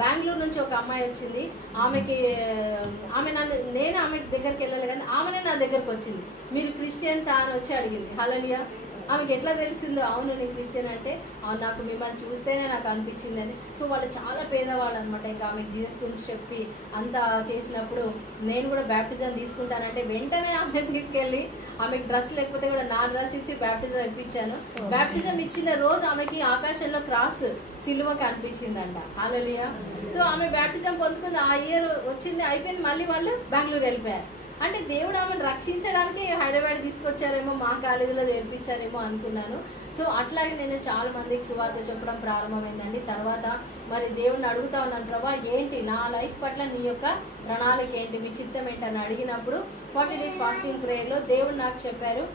బెంగళూరు నుంచి ఒక అమ్మాయి వచ్చింది. ఆమె నేను ఆమె దగ్గరికి వెళ్ళాలి కానీ ఆమెనే నా దగ్గరకు వచ్చింది. మీరు క్రిస్టియన్స్ అని వచ్చి అడిగింది. హల్లెలూయా. ఆమెకి ఎట్లా తెలిసిందో, అవును నేను క్రిస్టియన్ అంటే, అవును నాకు మిమ్మల్ని చూస్తేనే నాకు అనిపించింది అని. సో వాళ్ళు చాలా పేదవాళ్ళు అనమాట. ఇంకా ఆమెకు జీసస్ గురించి చెప్పి అంతా చేసినప్పుడు నేను కూడా బ్యాప్టిజం తీసుకుంటానంటే వెంటనే ఆమె తీసుకెళ్ళి ఆమెకి డ్రెస్ లేకపోతే కూడా నా డ్రెస్ ఇచ్చి బ్యాప్టిజం ఇప్పించాను. బ్యాప్టిజం ఇచ్చిన రోజు ఆమెకి ఆకాశంలో క్రాస్ సిలువ కనిపించిందంట. హల్లెలూయా. సో ఆమె బ్యాప్టిజం పొందుకుంది. ఆ ఇయర్ వచ్చింది, అయిపోయింది. మళ్ళీ వాళ్ళు బెంగళూరు వెళ్ళిపోయారు. అంటే దేవుడు ఆమెను రక్షించడానికి హైదరాబాద్ తీసుకొచ్చారేమో, మా కాలేజీలో చేర్పించారేమో అనుకున్నాను. సో అట్లాగే నేను చాలా మందికి సువార్త చెప్పడం ప్రారంభమైందండి. తర్వాత మరి దేవుడిని అడుగుతా ఉన్నాను, ప్రభా ఏంటి నా లైఫ్ పట్ల నీ యొక్క ప్రణాళిక ఏంటి, మీ చిత్తం ఏంటని అడిగినప్పుడు 40 days ఫాస్టింగ్ ప్రేయర్లో దేవుడు నాకు చెప్పారు,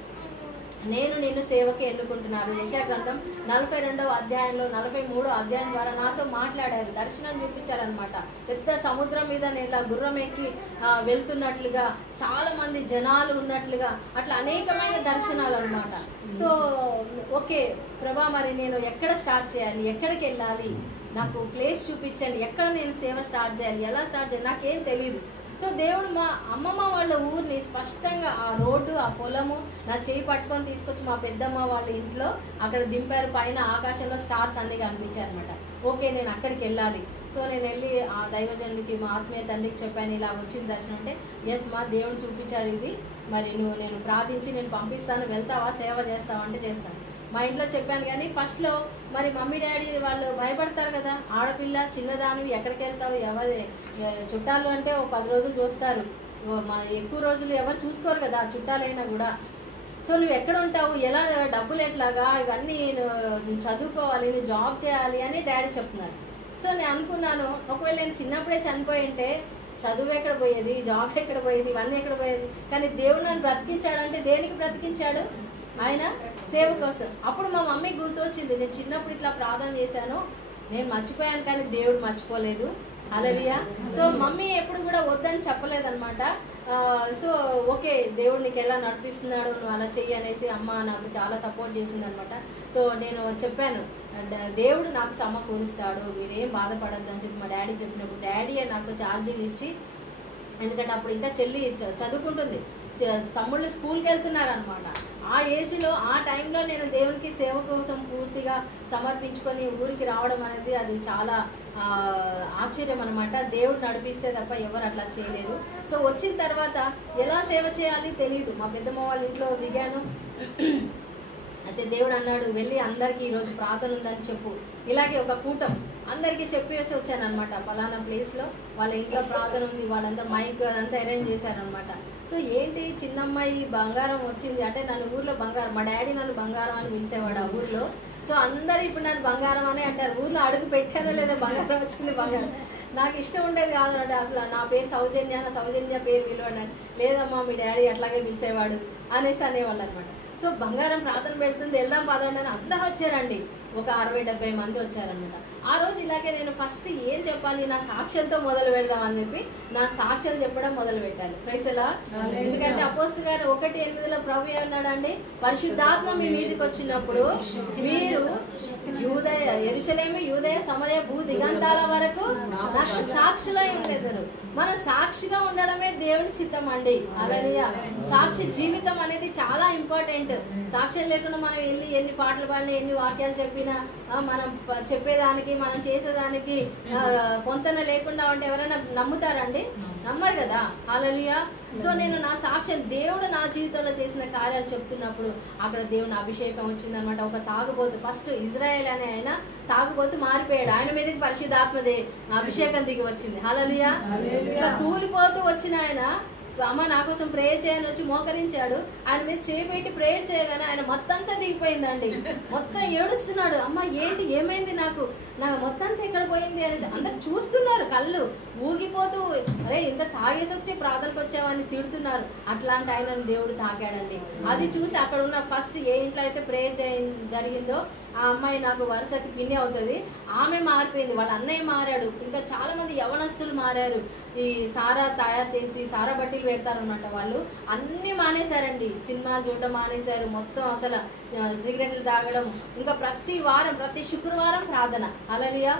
నేను నిన్ను సేవకి ఎన్నుకుంటున్నాను. యెషయా గ్రంథం 42వ అధ్యాయంలో 43వ అధ్యాయం ద్వారా నాతో మాట్లాడారు. దర్శనం చూపించారనమాట. పెద్ద సముద్రం మీద నేను ఇలా గుర్రం ఎక్కి వెళ్తున్నట్లుగా, చాలా మంది జనాలు ఉన్నట్లుగా, అట్లా అనేకమైన దర్శనాలు అనమాట. సో ఓకే ప్రభా, మరి నేను ఎక్కడ స్టార్ట్ చేయాలి, ఎక్కడికి వెళ్ళాలి, నాకు ప్లేస్ చూపించండి, ఎక్కడ నేను సేవ స్టార్ట్ చేయాలి, ఎలా స్టార్ట్ చేయాలి, నాకేం తెలీదు. సో దేవుడు మా అమ్మమ్మ వాళ్ళ ఊరిని స్పష్టంగా ఆ రోడ్డు, ఆ పొలము నా చేయి పట్టుకొని తీసుకొచ్చి మా పెద్దమ్మ వాళ్ళ ఇంట్లో అక్కడ దింపారు. పైన ఆకాశంలో స్టార్స్ అన్నీ కనిపించాయి అనమాట. ఓకే నేను అక్కడికి వెళ్ళాలి. సో నేను వెళ్ళి ఆ దైవజనుడికి, మా ఆత్మీయ తండ్రికి చెప్పాను, ఇలా వచ్చింది దర్శనం అంటే, ఎస్ మా దేవుడు చూపించాడు ఇది, మరి నేను ప్రార్థించి నేను పంపిస్తాను, వెళ్తావా, సేవ చేస్తావా అంటే చేస్తాను. మా ఇంట్లో చెప్పాను. కానీ ఫస్ట్లో మరి మమ్మీ డాడీ వాళ్ళు భయపడతారు కదా, ఆడపిల్ల చిన్నదానివి ఎక్కడికి వెళ్తావు, ఎవరి చుట్టాలు అంటే ఓ 10 రోజులు చూస్తారు, ఎక్కువ రోజులు ఎవరు చూసుకోరు కదా చుట్టాలైనా కూడా. సో నువ్వు ఎక్కడ ఉంటావు, ఎలా డబ్బులు ఎట్లాగా, ఇవన్నీ నువ్వు చదువుకోవాలి, నువ్వు జాబ్ చేయాలి అని డాడీ చెప్తున్నారు. సో నేను అనుకున్నాను, ఒకవేళ నేను చిన్నప్పుడే చనిపోయి ఉంటే చదువు ఎక్కడ పోయేది, జాబ్ ఎక్కడ పోయేది, ఇవన్నీ ఎక్కడ పోయేది. కానీ దేవుడు నన్ను బ్రతికించాడంటే దేనికి బ్రతికించాడు, ఆయన సేవ కోసం. అప్పుడు మా మమ్మీకి గుర్తొచ్చింది, నేను చిన్నప్పుడు ఇట్లా ప్రార్థన చేశాను, నేను మర్చిపోయాను కానీ దేవుడు మర్చిపోలేదు. హల్లెలూయా. సో మమ్మీ ఎప్పుడు కూడా వద్దని చెప్పలేదన్నమాట. సో ఓకే దేవుడు నీకు ఎలా నడిపిస్తున్నాడు, నువ్వు అలా చెయ్యి అనేసి అమ్మ నాకు చాలా సపోర్ట్ చేసింది అనమాట. సో నేను చెప్పాను, దేవుడు నాకు సమకూరుస్తాడు, మీరేం బాధపడద్దు అని చెప్పి మా డాడీ చెప్పినప్పుడు డాడీ నాకు ఛార్జీలు ఇచ్చి, ఎందుకంటే అప్పుడు ఇంకా చెల్లి చదువుకుంటుంది, తమ్ముళ్ళు స్కూల్కి వెళ్తున్నారనమాట. ఆ ఏజ్లో ఆ టైంలో నేను దేవునికి సేవ కోసం పూర్తిగా సమర్పించుకొని ఊరికి రావడం అనేది అది చాలా ఆశ్చర్యం అనమాట. దేవుడు నడిపిస్తే తప్ప ఎవరు అట్లా చేయలేరు. సో వచ్చిన తర్వాత ఎలా సేవ చేయాలి తెలియదు. మా పెద్దమ్మ వాళ్ళ ఇంట్లో దిగాను. అయితే దేవుడు అన్నాడు, వెళ్ళి అందరికీ ఈరోజు ప్రార్థన ఉందని చెప్పు. ఇలాగే ఒక కూటం అందరికీ చెప్పేసి వచ్చాను అనమాట. పలానా ప్లేస్లో వాళ్ళ ఇంట్లో ప్రార్థన ఉంది, వాళ్ళందరూ మైక్ అదంతా అరేంజ్ చేశారనమాట. సో ఏంటి చిన్నమ్మాయి బంగారం వచ్చింది అంటే, నన్ను ఊర్లో బంగారం, మా డాడీ నన్ను బంగారం అని పిలిచేవాడు ఆ ఊర్లో. సో అందరూ ఇప్పుడు నన్ను బంగారం అని అంటారు. ఊర్లో అడుగు పెట్టానో లేదో బంగారం వచ్చింది బంగారం. నాకు ఇష్టం ఉండేది కాదు అంటే, అసలు నా పేరు సౌజన్య, నా సౌజన్య పేరు పిలవండి, లేదమ్మా మీ డాడీ అట్లాగే పిలిచేవాడు అనేసి అనేవాళ్ళు అనమాట. సో బంగారం ప్రార్థన పెడుతుంది, వెళ్దాం పదండి అని అందరూ వచ్చారండి. ఒక 60-70 మంది వచ్చారనమాట. ఆ రోజు ఇలాగే నేను ఫస్ట్ ఏం చెప్పాలి, నా సాక్ష్యంతో మొదలు పెడదామని చెప్పి నా సాక్ష్యం చెప్పడం మొదలు పెట్టాను. Praise the Lord. ఎందుకంటే అపోస్తలుల గారు 1:8 ప్రభు ఏమన్నాడండి, పరిశుద్ధాత్మ మీ మీదకి వచ్చినప్పుడు మీరు యూదయ, యెరూషలేము, యూదయ, సమరయ, భూ దిగంతాల వరకు నాకు సాక్షులై ఉండేదారు. మన సాక్షిగా ఉండడమే దేవుని చిత్తం అండి. హల్లెలూయా. సాక్షి జీవితం అనేది చాలా ఇంపార్టెంట్. సాక్ష్యం లేకుండా మనం ఎన్ని పాటలు పాడినా, ఎన్ని వాక్యాలు చెప్పినా, మనం చెప్పేదానికి మనం చేసేదానికి పొంతన లేకుండా ఉంటే ఎవరైనా నమ్ముతారండి? నమ్మరు కదా. హల్లెలూయా. సో నేను నా సాక్ష్యం, దేవుడు నా జీవితంలో చేసిన కార్యాలు చెప్తున్నప్పుడు అక్కడ దేవుని అభిషేకం వచ్చిందనమాట. ఒక తాగుబోతు, ఫస్ట్ ఇజ్రాయేల్ అనే ఆయన తాగుబోతు మారిపోయాడు, ఆయన మీదకి పరిశుద్ధాత్మదే అభిషేకం దిగి వచ్చింది. హల్లెలూయా. ఇట్లా తూలిపోతూ వచ్చిన ఆయన అమ్మ నా కోసం ప్రేయర్ చేయని వచ్చి మోకరించాడు. ఆయన మీద చేయబెట్టి ప్రేయర్ చేయగానే ఆయన మొత్తం అంతా దిగిపోయిందండి. మొత్తం ఏడుస్తున్నాడు, అమ్మ ఏంటి ఏమైంది, నాకు మొత్తం అంతా ఎక్కడ పోయింది అనేసి అందరు చూస్తున్నారు, కళ్ళు ఊగిపోతూ అరే ఇంత తాగేసి వచ్చి ప్రార్థనకు వచ్చావని తిడుతున్నారు. అట్లాంటి ఆయనను దేవుడు తాకాడండి. అది చూసి అక్కడ ఉన్న ఫస్ట్ ఏ ఇంట్లో అయితే ప్రేయర్ జరిగిందో ఆ అమ్మాయి నాకు వరుసకి పిన్ని అవుతుంది, ఆమె మారిపోయింది, వాళ్ళ అన్నయ్య మారాడు, ఇంకా చాలా మంది యవనస్తులు మారారు. ఈ సారా తయారు చేసి సారా బట్టీలు పెడతారనమాట, వాళ్ళు అన్నీ మానేశారండి. సినిమాలు చూడడం మానేశారు, మొత్తం అసలు సిగరెట్లు తాగడం. ఇంకా ప్రతి వారం ప్రతి శుక్రవారం ప్రార్థన. హల్లెలూయా.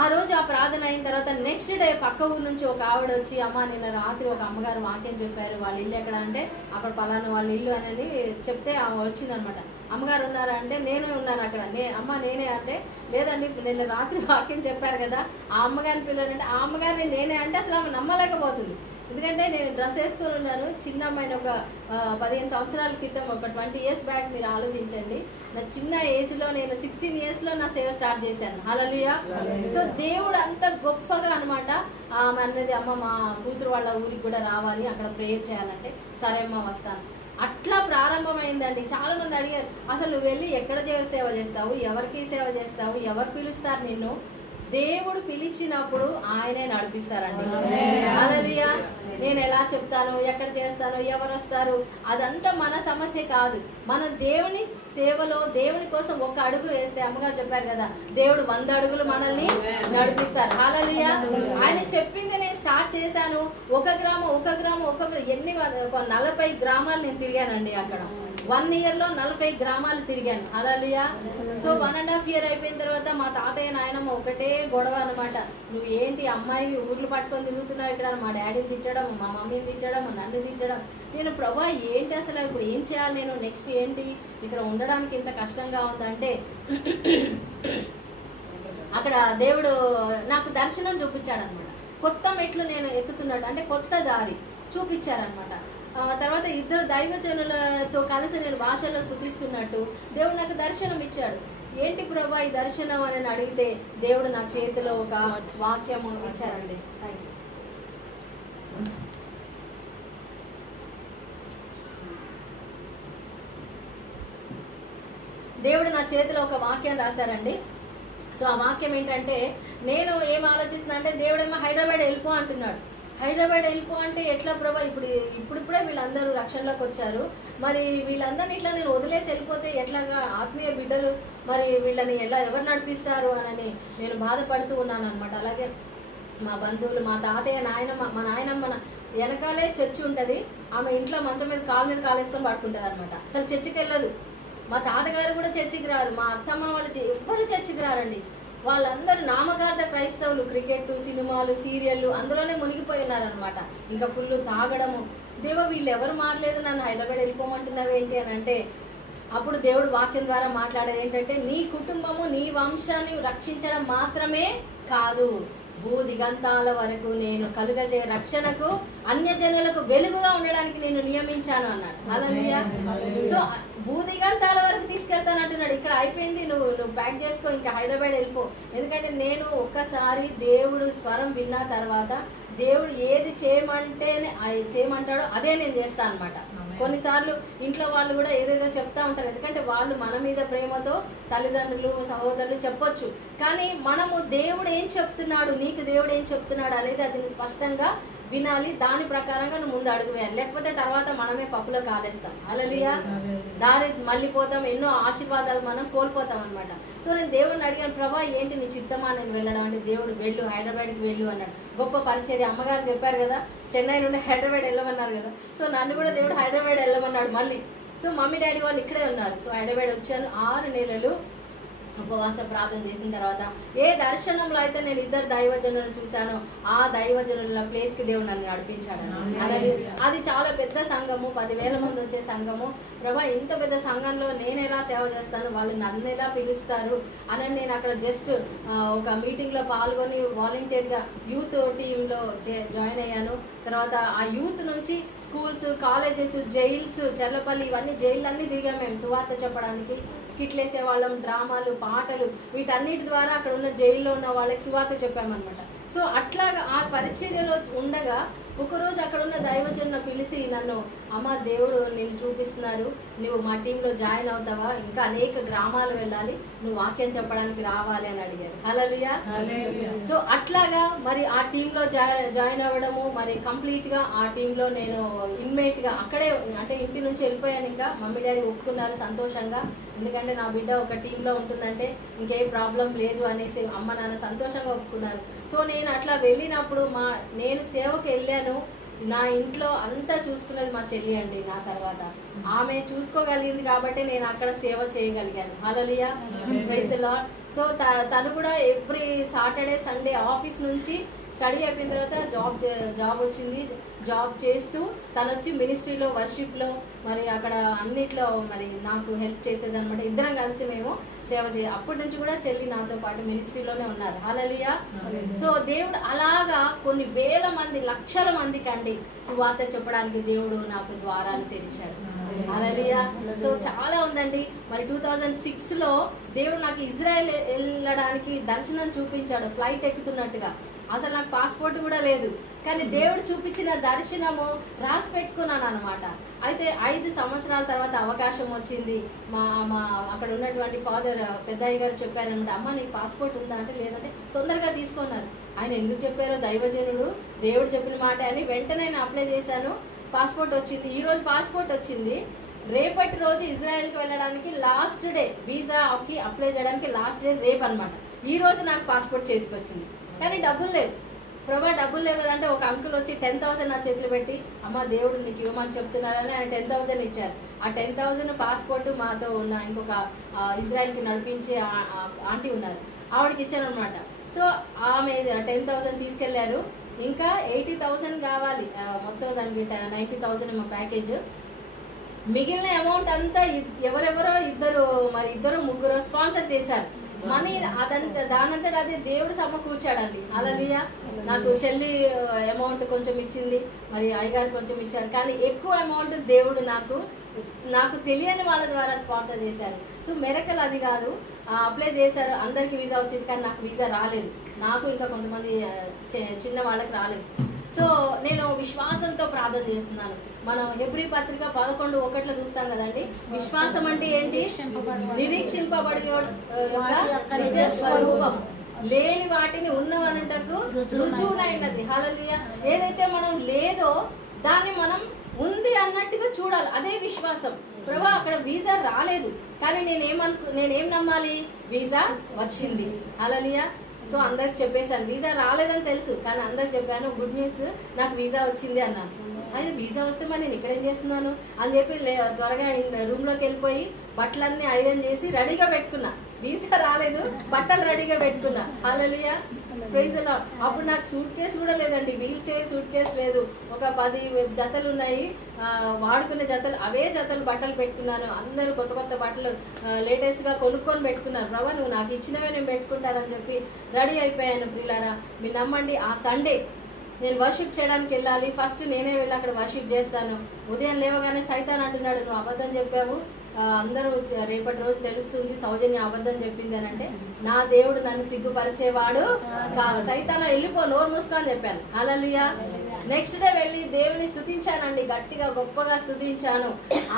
ఆ రోజు ఆ ప్రార్థన అయిన తర్వాత నెక్స్ట్ డే పక్క ఊరు నుంచి ఒక ఆవిడ వచ్చి, అమ్మ నిన్న రాత్రి ఒక అమ్మగారు వాక్యం చెప్పారు, వాళ్ళ ఇల్లు ఎక్కడ అంటే అక్కడ పలానా వాళ్ళ ఇల్లు అని చెప్తే ఆమె వచ్చిందనమాట. అమ్మగారు ఉన్నారా అంటే నేను ఉన్నాను అక్కడ. అమ్మ నేనే అంటే లేదండి నిన్న రాత్రి వాక్యం చెప్పారు కదా ఆ అమ్మగారిని పిల్లలంటే ఆ అమ్మగారిని నేనే అంటే అసలు ఆమె నమ్మలేకపోతుంది. ఎందుకంటే నేను డ్రెస్ వేసుకొని ఉన్నాను, చిన్న అమ్మాయిని ఒక 15 సంవత్సరాల క్రితం, ఒక 20 years బ్యాక్ మీరు ఆలోచించండి. నా చిన్న ఏజ్లో నేను 16 yearsలో నా సేవ స్టార్ట్ చేశాను. హల్లెలూయా. సో దేవుడు అంత గొప్పగా అనమాట. ఆమె అన్నది, అమ్మ మా కూతురు వాళ్ళ ఊరికి కూడా రావాలి, అక్కడ ప్రేయర్ చేయాలంటే సరే అమ్మ వస్తాను. అట్లా ప్రారంభమైందండి. చాలా మంది అడిగారు, అసలు నువ్వు వెళ్ళి ఎక్కడ సేవ చేస్తావు, ఎవరికి సేవ చేస్తావు, ఎవరు పిలుస్తారు నిన్ను? దేవుడు పిలిచినప్పుడు ఆయనే నడిపిస్తారండి. హల్లెలూయా. నేను ఎలా చెప్తాను, ఎక్కడ చేస్తాను, ఎవరు వస్తారు, అదంతా మన సమస్య కాదు. మన దేవుని సేవలో దేవుని కోసం ఒక అడుగు వేస్తే, అమ్మగారు చెప్పారు కదా, దేవుడు 100 అడుగులు మనల్ని నడిపిస్తారు. హల్లెలూయా. ఆయన చెప్పింది నేను స్టార్ట్ చేశాను. ఒక గ్రామం ఎన్ని 40 గ్రామాలు నేను తిరిగానండి. అక్కడ 1 yearలో 40 గ్రామాలు తిరిగాను. హల్లెలూయా. సో 1.5 year అయిపోయిన తర్వాత మా తాతయ్య నాయనమ్మ ఒకటే గొడవ అనమాట. నువ్వు ఏంటి అమ్మాయిని ఊర్లు పట్టుకొని తిరుగుతున్నావు ఇక్కడ, మా డాడీని తిట్టడం, మా మమ్మీని తిట్టడం, నన్ను తిట్టడం. నేను ప్రభా ఏంటి అసలు ఇప్పుడు ఏం చేయాలి, నేను నెక్స్ట్ ఏంటి, ఇక్కడ ఉండడానికి ఇంత కష్టంగా ఉందంటే అక్కడ దేవుడు నాకు దర్శనం చూపించాడు అనమాట. కొత్త మెట్లు నేను ఎక్కుతున్నట్టు, అంటే కొత్త దారి చూపించారనమాట. తర్వాత 2 దైవజనులతో కలిసి నేను భాషలో స్తుతిస్తున్నట్టు దేవుడు నాకు దర్శనం ఇచ్చాడు. ఏంటి ప్రభా ఈ దర్శనం అని అడిగితే దేవుడు నా చేతిలో ఒక వాక్యం ఇచ్చారండి. దేవుడు నా చేతిలో ఒక వాక్యం రాశారండి. సో ఆ వాక్యం ఏంటంటే, నేను ఏం ఆలోచిస్తున్నా అంటే దేవుడేమో హైదరాబాద్ వెళ్ళిపో అంటున్నాడు. హైదరాబాద్ వెళ్ళిపో అంటే ఎట్లా ప్రభా, ఇప్పుడిప్పుడే వీళ్ళందరూ రక్షణలోకి వచ్చారు, మరి వీళ్ళందరినీ ఇట్లా నేను వదిలేసి వెళ్ళిపోతే ఎట్లాగా, ఆత్మీయ బిడ్డలు మరి వీళ్ళని ఎవరు నడిపిస్తారు అని నేను బాధపడుతూ ఉన్నాను అనమాట. అలాగే మా బంధువులు, మా తాతయ్య నాయనమ్మ, మా నాయనమ్మ వెనకాలే చర్చి ఉంటుంది, ఆమె ఇంట్లో మంచం మీద కాలు వేసుకొని పడుకుంటుంది అనమాట. అసలు చర్చికి వెళ్ళదు. మా తాతగారు కూడా చర్చికి రారు, మా అత్తమ్మ వాళ్ళు ఎవ్వరు చర్చికి రారండి. వాళ్ళందరూ నామకార్థ క్రైస్తవులు, క్రికెట్, సినిమాలు, సీరియళ్ళు అందులోనే మునిగిపోయి ఉన్నారనమాట. ఇంకా ఫుల్ తాగడము. దేవా వీళ్ళు ఎవరు మారలేదు, నన్ను హైదరాబాద్ వెళ్ళిపోమంటున్నావు ఏంటి అని అంటే, అప్పుడు దేవుడు వాక్యం ద్వారా మాట్లాడేది ఏంటంటే, నీ కుటుంబము నీ వంశాన్ని రక్షించడం మాత్రమే కాదు, భూదిగంతాల వరకు నేను కలుగజే రక్షణకు అన్యజనులకు వెలుగుగా ఉండడానికి నేను నియమించాను అన్నాడు. హల్లెలూయా. సో భూదిగంతాల వరకు తీసుకెళ్తాను అంటున్నాడు. ఇక్కడ అయిపోయింది, నువ్వు ప్యాక్ చేసుకో, ఇంకా హైదరాబాద్ వెళ్ళిపో. ఎందుకంటే నేను ఒక్కసారి దేవుడు స్వరం విన్న తర్వాత దేవుడు ఏది చేయమంటాడో అదే నేను చేస్తాను అనమాట. కొన్నిసార్లు ఇంట్లో వాళ్ళు కూడా ఏదేదో చెప్తా ఉంటారు, ఎందుకంటే వాళ్ళు మన మీద ప్రేమతో తల్లిదండ్రులు, సహోదరులు చెప్పొచ్చు. కానీ మనము దేవుడు ఏం చెప్తున్నాడు, నీకు దేవుడు ఏం చెప్తున్నాడు అనేది అది స్పష్టంగా వినాలి. దాని ప్రకారంగా నువ్వు ముందు అడుగు వేయాలి, లేకపోతే తర్వాత మనమే పప్పులో కాలేస్తాం. హల్లెలూయా. దారి మళ్ళీపోతాం, ఎన్నో ఆశీర్వాదాలు మనం కోల్పోతాం అనమాట. సో నేను దేవుడిని అడిగాను, ప్రభా ఏంటి నీ చిత్తమా నేను వెళ్ళడం అంటే, దేవుడు వెళ్ళు, హైదరాబాద్కి వెళ్ళు అన్నాడు. గొప్ప పరిచర్య. అమ్మగారు చెప్పారు కదా, చెన్నై నుండి హైదరాబాద్ వెళ్ళమన్నారు కదా. సో నన్ను కూడా దేవుడు హైదరాబాద్ వెళ్ళమన్నాడు మళ్ళీ. సో మమ్మీ డాడీ వాళ్ళు ఇక్కడే ఉన్నారు. సో హైదరాబాద్ వచ్చాను. 6 నెలలు ఉపవాస ప్రార్థన చేసిన తర్వాత ఏ దర్శనంలో అయితే నేను 2 దైవజనులను చూశానో ఆ దైవజనుల ప్లేస్కి దేవుడు నన్ను నడిపించాడు. అది చాలా పెద్ద సంఘము, 10,000 మంది వచ్చే సంఘము. ప్రభా ఇంత పెద్ద సంఘంలో నేను ఎలా సేవ చేస్తాను, వాళ్ళు నన్ను ఎలా పిలుస్తారు అని నేను అక్కడ జస్ట్ ఒక మీటింగ్లో పాల్గొని వాలంటీర్గా యూత్ టీంలో జాయిన్ అయ్యాను. తర్వాత ఆ యూత్ నుంచి స్కూల్స్, కాలేజెస్, జైల్స్, చెర్లపల్లి, ఇవన్నీ జైళ్ళన్నీ తిరిగాం మేము సువార్త చెప్పడానికి. స్కిట్లు వేసేవాళ్ళం, డ్రామాలు, పాటలు, వీటన్నిటి ద్వారా అక్కడ ఉన్న జైల్లో ఉన్న వాళ్ళకి సువార్త చెప్పామన్నమాట. సో అట్లాగా ఆ పరిచర్యలో ఉండగా ఒకరోజు అక్కడ ఉన్న దైవజనుని పిలిచి నన్ను, అమ్మ దేవుడు నేను చూపిస్తున్నారు, నువ్వు మా టీంలో జాయిన్ అవుతావా, ఇంకా అనేక గ్రామాలు వెళ్ళాలి, నువ్వు వాక్యం చెప్పడానికి రావాలి అని అడిగారు. హల్లెలూయా. సో అట్లాగా మరి ఆ టీంలో జాయిన్ అవ్వడము, మరి కంప్లీట్గా ఆ టీంలో నేను ఇన్మేట్గా అక్కడే, అంటే ఇంటి నుంచి వెళ్ళిపోయాను. ఇంకా మమ్మీ డాడీ ఒప్పుకున్నారు సంతోషంగా, ఎందుకంటే నా బిడ్డ ఒక టీంలో ఉంటుందంటే ఇంకే ప్రాబ్లం లేదు అనేసి అమ్మ నాన్న సంతోషంగా ఒప్పుకున్నారు. సో నేను అట్లా వెళ్ళినప్పుడు నేను సేవకి వెళ్ళాను. నా ఇంట్లో అంతా చూసుకున్నది మా చెల్లి అండి. నా తర్వాత ఆమె చూసుకోగలిగింది కాబట్టి నేను అక్కడ సేవ చేయగలిగాను. హల్లెలూయా, ప్రైజ్ ది లార్డ్. సో తను కూడా ఎవ్రీ సాటర్డే సండే ఆఫీస్ నుంచి స్టడీ అయిపోయిన తర్వాత జాబ్ వచ్చింది. జాబ్ చేస్తూ తను వచ్చి మినిస్ట్రీలో వర్షిప్లో మరి అక్కడ అన్నిట్లో మరి నాకు హెల్ప్ చేసేది అనమాట. ఇద్దరం కలిసి మేము సేవ అప్పటి నుంచి కూడా చెల్లి నాతో పాటు మినిస్ట్రీలోనే ఉన్నారు. హల్లెలూయా. సో దేవుడు అలాగా కొన్ని వేల మంది, లక్షల మందికి అండి సువార్త చెప్పడానికి దేవుడు నాకు ద్వారాలు తెరిచాడు. హల్లెలూయా. సో చాలా ఉందండి. మరి 2006లో దేవుడు నాకు ఇజ్రాయెల్ వెళ్ళడానికి దర్శనం చూపించాడు, ఫ్లైట్ ఎక్కుతున్నట్టుగా. అసలు నాకు పాస్పోర్ట్ కూడా లేదు, కానీ దేవుడు చూపించిన దర్శనము రాసి పెట్టుకున్నాను అనమాట. అయితే 5 సంవత్సరాల తర్వాత అవకాశం వచ్చింది. మా అక్కడ ఉన్నటువంటి ఫాదర్ పెద్దయ్య గారు చెప్పారంటే, అమ్మ నీకు పాస్పోర్ట్ ఉందా అంటే లేదంటే తొందరగా తీసుకున్నారు. ఆయన ఎందుకు చెప్పారో దైవజనుడు, దేవుడు చెప్పిన మాట అని వెంటనే నేను అప్లై చేశాను. పాస్పోర్ట్ వచ్చింది. ఈరోజు పాస్పోర్ట్ వచ్చింది. రేపటి రోజు ఇజ్రాయెల్కి వెళ్ళడానికి లాస్ట్ డే, వీసాకి అప్లై చేయడానికి లాస్ట్ డే రేపు అనమాట. ఈ రోజు నాకు పాస్పోర్ట్ చేతికి వచ్చింది, కానీ డబ్బులు లేవు. ప్రభా డబ్బులు లేవు కదంటే ఒక అంకుల్ వచ్చి 10,000 నా చేతులు పెట్టి, అమ్మ దేవుడు నీకు ఇవ్వమని చెప్తున్నారని ఆయన 10,000 ఇచ్చారు. ఆ 10,000 పాస్పోర్ట్ మాతో ఉన్న ఇంకొక ఇజ్రాయెల్కి నడిపించే ఆంటీ ఉన్నారు, ఆవిడకి ఇచ్చాను అనమాట. సో ఆమె 10,000 తీసుకెళ్లారు. ఇంకా 80,000 కావాలి మొత్తం, దానికి 90,000 మా ప్యాకేజ్. మిగిలిన అమౌంట్ అంతా ఎవరెవరో ఇద్దరు ముగ్గురు స్పాన్సర్ చేశారు. మనీ దానంతట అదే దేవుడు సమకూర్చాడండి. హల్లెలూయా. నాకు చెల్లి అమౌంట్ కొంచెం ఇచ్చింది, మరి అయ్యగారు కొంచెం ఇచ్చారు, కానీ ఎక్కువ అమౌంట్ దేవుడు నాకు తెలియని వాళ్ళ ద్వారా స్పాన్సర్ చేశారు. సో మెరకల్ అది కాదు. అప్లై చేశారు, అందరికి వీసా వచ్చింది, కానీ నాకు వీసా రాలేదు. నాకు ఇంకా కొంతమంది చిన్న వాళ్ళకి రాలేదు. సో నేను విశ్వాసంతో ప్రార్థన చేస్తున్నాను. మనం హెబ్రీ పత్రిక 11:1 చూస్తాం కదండి. విశ్వాసం అంటే ఏంటి? నిరీక్షింపబడి నిజ స్వరూపం, లేని వాటిని ఉన్నవనుటకు రుజువునైనది. హల్లెలూయా. ఏదైతే మనం లేదో దాన్ని మనం ఉంది అన్నట్టుగా చూడాలి, అదే విశ్వాసం. ప్రభా అక్కడ వీసా రాలేదు, కానీ నేనేం నమ్మాలి? వీసా వచ్చింది. హల్లెలూయా. సో అందరికి చెప్పేశాను, వీసా రాలేదని తెలుసు, కానీ అందరికి చెప్పాను గుడ్ న్యూస్, నాకు వీసా వచ్చింది అన్నాను. అయితే వీసా వస్తే మరి నేను ఇక్కడేం చేస్తున్నాను అని చెప్పి త్వరగా రూమ్లోకి వెళ్ళిపోయి బట్టలన్నీ ఐరన్ చేసి రెడీగా పెట్టుకున్నా. వీసా రాలేదు, బట్టలు రెడీగా పెట్టుకున్నా. హల్లెలూయా, ప్రైజ్ ది లార్డ్. అప్పుడు నాకు సూట్ కేసు కూడా లేదండి, వీల్ చైర్ సూట్ కేసు లేదు. ఒక 10 జతలు ఉన్నాయి, వాడుకునే జతలు, అవే జతలు బట్టలు పెట్టుకున్నాను. అందరూ కొత్త కొత్త బట్టలు లేటెస్ట్గా కొనుక్కొని పెట్టుకున్నారు. ప్రభా నువ్వు నాకు ఇచ్చినవే నేను పెట్టుకుంటానని చెప్పి రెడీ అయిపోయాను. ప్రియులారా మీరు నమ్మండి, ఆ సండే నేను వర్షిప్ చేయడానికి వెళ్ళాలి. ఫస్ట్ నేనే వెళ్ళి అక్కడ వర్షిప్ చేస్తాను. ఉదయం లేవగానే సైతాన్ అంటున్నాడు, నువ్వు అబద్ధం చెప్పావు, అందరూ రేపటి రోజు తెలుస్తుంది సౌజన్య అబద్ధం చెప్పింది అని అంటే, నా దేవుడు నన్ను సిగ్గుపరిచేవాడు కాదు, సైతాన్ వెళ్ళిపో, నోరు మూసుకో అని చెప్పాను. హల్లెలూయా. నెక్స్ట్ డే వెళ్ళి దేవుని స్తుతించానండి, గట్టిగా గొప్పగా స్తుతించాను.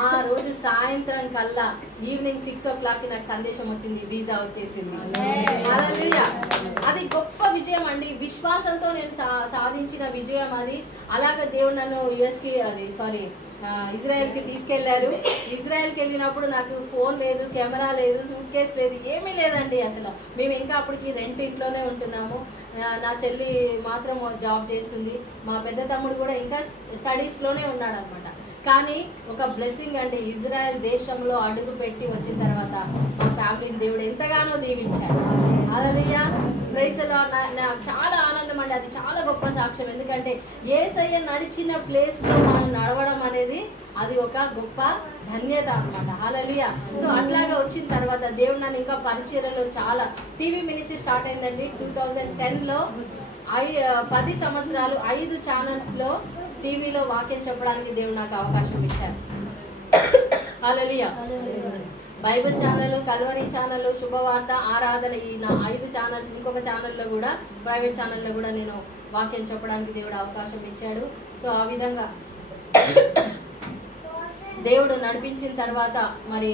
ఆ రోజు సాయంత్రం కల్లా ఈవినింగ్ 6 o'clock నాకు సందేశం వచ్చింది, వీసా వచ్చేసింది. హల్లెలూయా. అది గొప్ప విజయం అండి, విశ్వాసంతో నేను సాధించిన విజయం అది. అలాగే దేవుడు నన్ను ఇజ్రాయెల్కి తీసుకెళ్లారు. ఇజ్రాయెల్కి వెళ్ళినప్పుడు నాకు ఫోన్ లేదు, కెమెరా లేదు, సూట్ కేసు లేదు, ఏమీ లేదండి. అసలు మేము ఇంకా అప్పటికి రెంట్ ఇంట్లోనే ఉంటున్నాము. నా చెల్లి మాత్రం జాబ్ చేస్తుంది, మా పెద్ద తమ్ముడు కూడా ఇంకా స్టడీస్లోనే ఉన్నాడు అనమాట. కానీ ఒక బ్లెస్సింగ్ అండి, ఇజ్రాయెల్ దేశంలో అడుగు పెట్టి వచ్చిన తర్వాత మా ఫ్యామిలీని దేవుడు ఎంతగానో దీవించాడు. హల్లెలూయా, ప్రైజ్ ది లార్డ్. నాకు చాలా ఆనందం అండి, అది చాలా గొప్ప సాక్ష్యం. ఎందుకంటే యేసయ్య నడిచిన ప్లేస్లో మనం నడవడం అనేది అది ఒక గొప్ప ధన్యత అనమాట. హల్లెలూయా. సో అట్లాగా వచ్చిన తర్వాత దేవుడు నన్ను ఇంకా పరిచర్యలో చాలా, టీవీ మినిస్ట్రీ స్టార్ట్ అయిందండి 2010లో. 10 సంవత్సరాలు 5 ఛానల్స్లో టీవీలో వాక్యం చెప్పడానికి దేవుడు నాకు అవకాశం ఇచ్చారు. హల్లెలూయా. బైబిల్ ఛానల్, కల్వరీ ఛానల్, శుభవార్త, ఆరాధన, ఈ నా 5 ఛానల్స్, ఇంకొక ఛానల్లో కూడా ప్రైవేట్ ఛానల్లో కూడా నేను వాక్యం చెప్పడానికి దేవుడు అవకాశం ఇచ్చాడు. సో ఆ విధంగా దేవుడు నడిపించిన తర్వాత మరి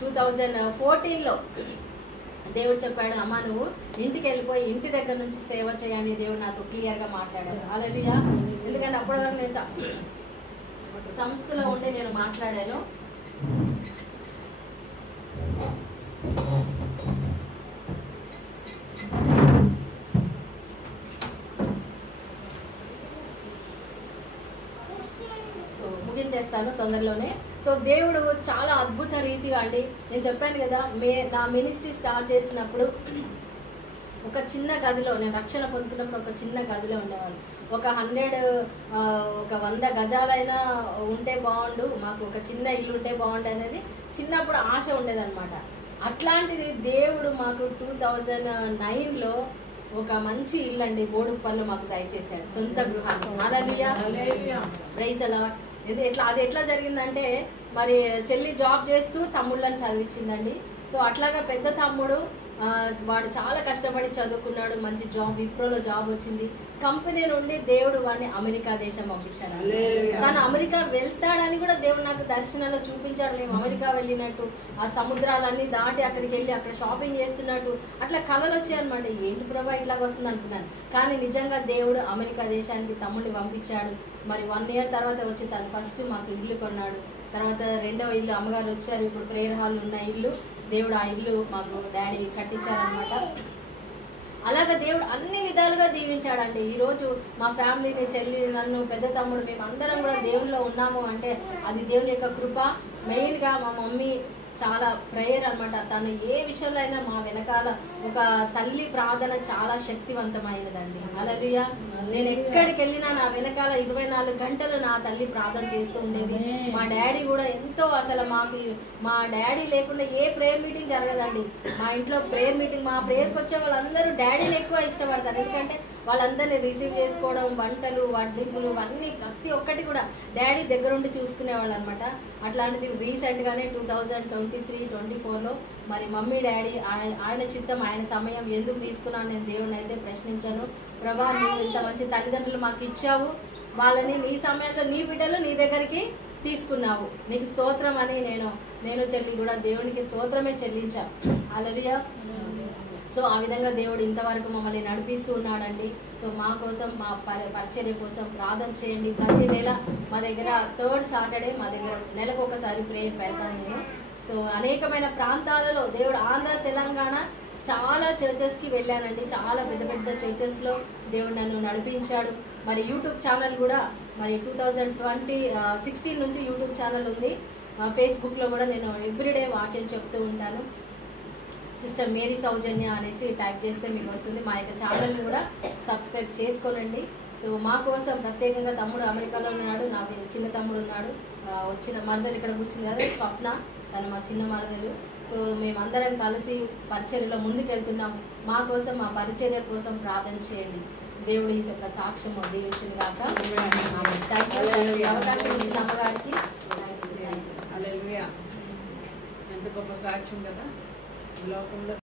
2014లో దేవుడు చెప్పాడు, అమ్మ నువ్వు ఇంటికి వెళ్ళిపోయి ఇంటి దగ్గర నుంచి సేవ చేయని దేవుడు నాతో క్లియర్గా మాట్లాడాడు. హల్లెలూయా. ఎందుకంటే అప్పటి వరకు నేను సంస్థలో ఉండి నేను మాట్లాడాను. ముగించేస్తాను తొందరలోనే. సో దేవుడు చాలా అద్భుత రీతిగా అండి, నేను చెప్పాను కదా, నా మినిస్ట్రీ స్టార్ట్ చేసినప్పుడు ఒక చిన్న గదిలో, నేను రక్షణ పొందుతున్నప్పుడు ఒక చిన్న గదిలో ఉండేవాళ్ళు. ఒక 100 గజాలైనా ఉంటే బాగుండు, మాకు ఒక చిన్న ఇల్లు ఉంటే బాగుండు అనేది చిన్నప్పుడు ఆశ ఉండేదన్నమాట. అట్లాంటిది దేవుడు మాకు 2009లో ఒక మంచి ఇల్లు అండి బోడుప్పల్లో మాకు దయచేశాడు, సొంత గృహాన్ని. హల్లెలూయా, ప్రైజ్ ది లార్డ్. అది ఎట్లా జరిగిందంటే, మరి చెల్లి జాబ్ చేస్తూ తమ్ముళ్ళని చదివించిందండి. సో అట్లాగా పెద్ద తమ్ముడు వాడు చాలా కష్టపడి చదువుకున్నాడు, మంచి జాబ్, విప్రోలో జాబ్ వచ్చింది. కంపెనీ నుండి దేవుడు వాడిని అమెరికా దేశం పంపించాడు. తను అమెరికా వెళ్తాడని కూడా దేవుడు నాకు దర్శనంలో చూపించాడు. మేము అమెరికా వెళ్ళినట్టు, ఆ సముద్రాలన్నీ దాటి అక్కడికి వెళ్ళి అక్కడ షాపింగ్ చేస్తున్నట్టు అట్లా కళలు వచ్చాయి అనమాట. ఏంటి ప్రభా ఇట్లాగ వస్తుంది అనుకున్నాను, కానీ నిజంగా దేవుడు అమెరికా దేశానికి తమ్ముడిని పంపించాడు. మరి 1 ఇయర్ తర్వాత వచ్చి తను ఫస్ట్ మాకు ఇల్లు కొన్నాడు. తర్వాత 2వ ఇల్లు అమ్మగారు వచ్చారు, ఇప్పుడు ప్రేయర్ హాల్ ఉన్న ఇల్లు దేవుడు ఆ ఇల్లు మాకు డాడీ కట్టించారనమాట. అలాగా దేవుడు అన్ని విధాలుగా దీవించాడండి. ఈరోజు మా ఫ్యామిలీని, చెల్లి, నన్ను, పెద్ద తమ్ముడు, మేము అందరం కూడా దేవునిలో ఉన్నాము అంటే అది దేవుని యొక్క కృప. మెయిన్గా మా మమ్మీ చాలా ప్రేయర్ అనమాట. తను ఏ విషయంలో అయినా మా వెనకాల ఒక తల్లి ప్రార్థన చాలా శక్తివంతమైనదండి. హల్లెలూయా. నేను ఎక్కడికి వెళ్ళినా నా వెనకాల 24 గంటలు నా తల్లి ప్రార్థన చేస్తూ ఉండేది. మా డాడీ కూడా ఎంతో, అసలు మా డాడీ లేకుండా ఏ ప్రేయర్ మీటింగ్ జరగదండి. మా ఇంట్లో ప్రేయర్ మీటింగ్, మా ప్రేయర్కి వచ్చే వాళ్ళందరూ డాడీని ఎక్కువ ఇష్టపడతారు. ఎందుకంటే వాళ్ళందరినీ రిసీవ్ చేసుకోవడం, వంటలు, వడ్డింపులు, అన్నీ ప్రతి ఒక్కటి కూడా డాడీ దగ్గరుండి చూసుకునేవాళ్ళు అనమాట. అట్లాంటిది రీసెంట్గానే 2023-24లో మరి మమ్మీ డాడీ ఆయన చిత్తం, ఆయన సమయం ఎందుకు తీసుకున్నాను నేను దేవుని అయితే ప్రశ్నించాను. ప్రభా నువ్వు ఇంత మంచి తల్లిదండ్రులు మాకు ఇచ్చావు, వాళ్ళని నీ సమయంలో నీ బిడ్డలు నీ దగ్గరికి తీసుకున్నావు, నీకు స్తోత్రం అని నేను చెల్లి కూడా దేవునికి స్తోత్రమే చెల్లించాను. హల్లెలూయా. సో ఆ విధంగా దేవుడు ఇంతవరకు మమ్మల్ని నడిపిస్తూ ఉన్నాడండి. సో మా కోసం, మా పరిచర్య కోసం ప్రార్థన చేయండి. ప్రతి నెల మా దగ్గర 3rd సాటర్డే మా దగ్గర నెలకు ఒకసారి ప్రేయర్ పెడతాను నేను. సో అనేకమైన ప్రాంతాలలో దేవుడు, ఆంధ్ర, తెలంగాణ చాలా చర్చెస్కి వెళ్ళానండి. చాలా పెద్ద పెద్ద చర్చెస్లో దేవుడు నన్ను నడిపించాడు. మరి యూట్యూబ్ ఛానల్ కూడా మరి 2016 నుంచి యూట్యూబ్ ఛానల్ ఉంది. ఫేస్బుక్లో కూడా నేను ఎవ్రీడే వాక్యం చెప్తూ ఉంటాను. సిస్టర్ మేరీ సౌజన్య అనేసి టైప్ చేస్తే మీకు వస్తుంది. మా యొక్క ఛానల్ని కూడా సబ్స్క్రైబ్ చేసుకోనండి. సో మా కోసం ప్రత్యేకంగా తమ్ముడు అమెరికాలో ఉన్నాడు, నాకు చిన్న తమ్ముడు ఉన్నాడు, వచ్చిన మరదలు ఇక్కడ కూర్చుంది కదా స్వప్న, తను మా చిన్న మరదలు. సో మేమందరం కలిసి పరిచర్యలో ముందుకెళ్తున్నాం. మా కోసం, మా పరిచర్య కోసం ప్రార్థన చేయండి. దేవుడు ఈ యొక్క సాక్ష్యము దీవించింది కాక. అవకాశం ఇచ్చిన అమ్మగారికి ఎంత గొప్ప సాక్ష్యం కదా లోకంలో.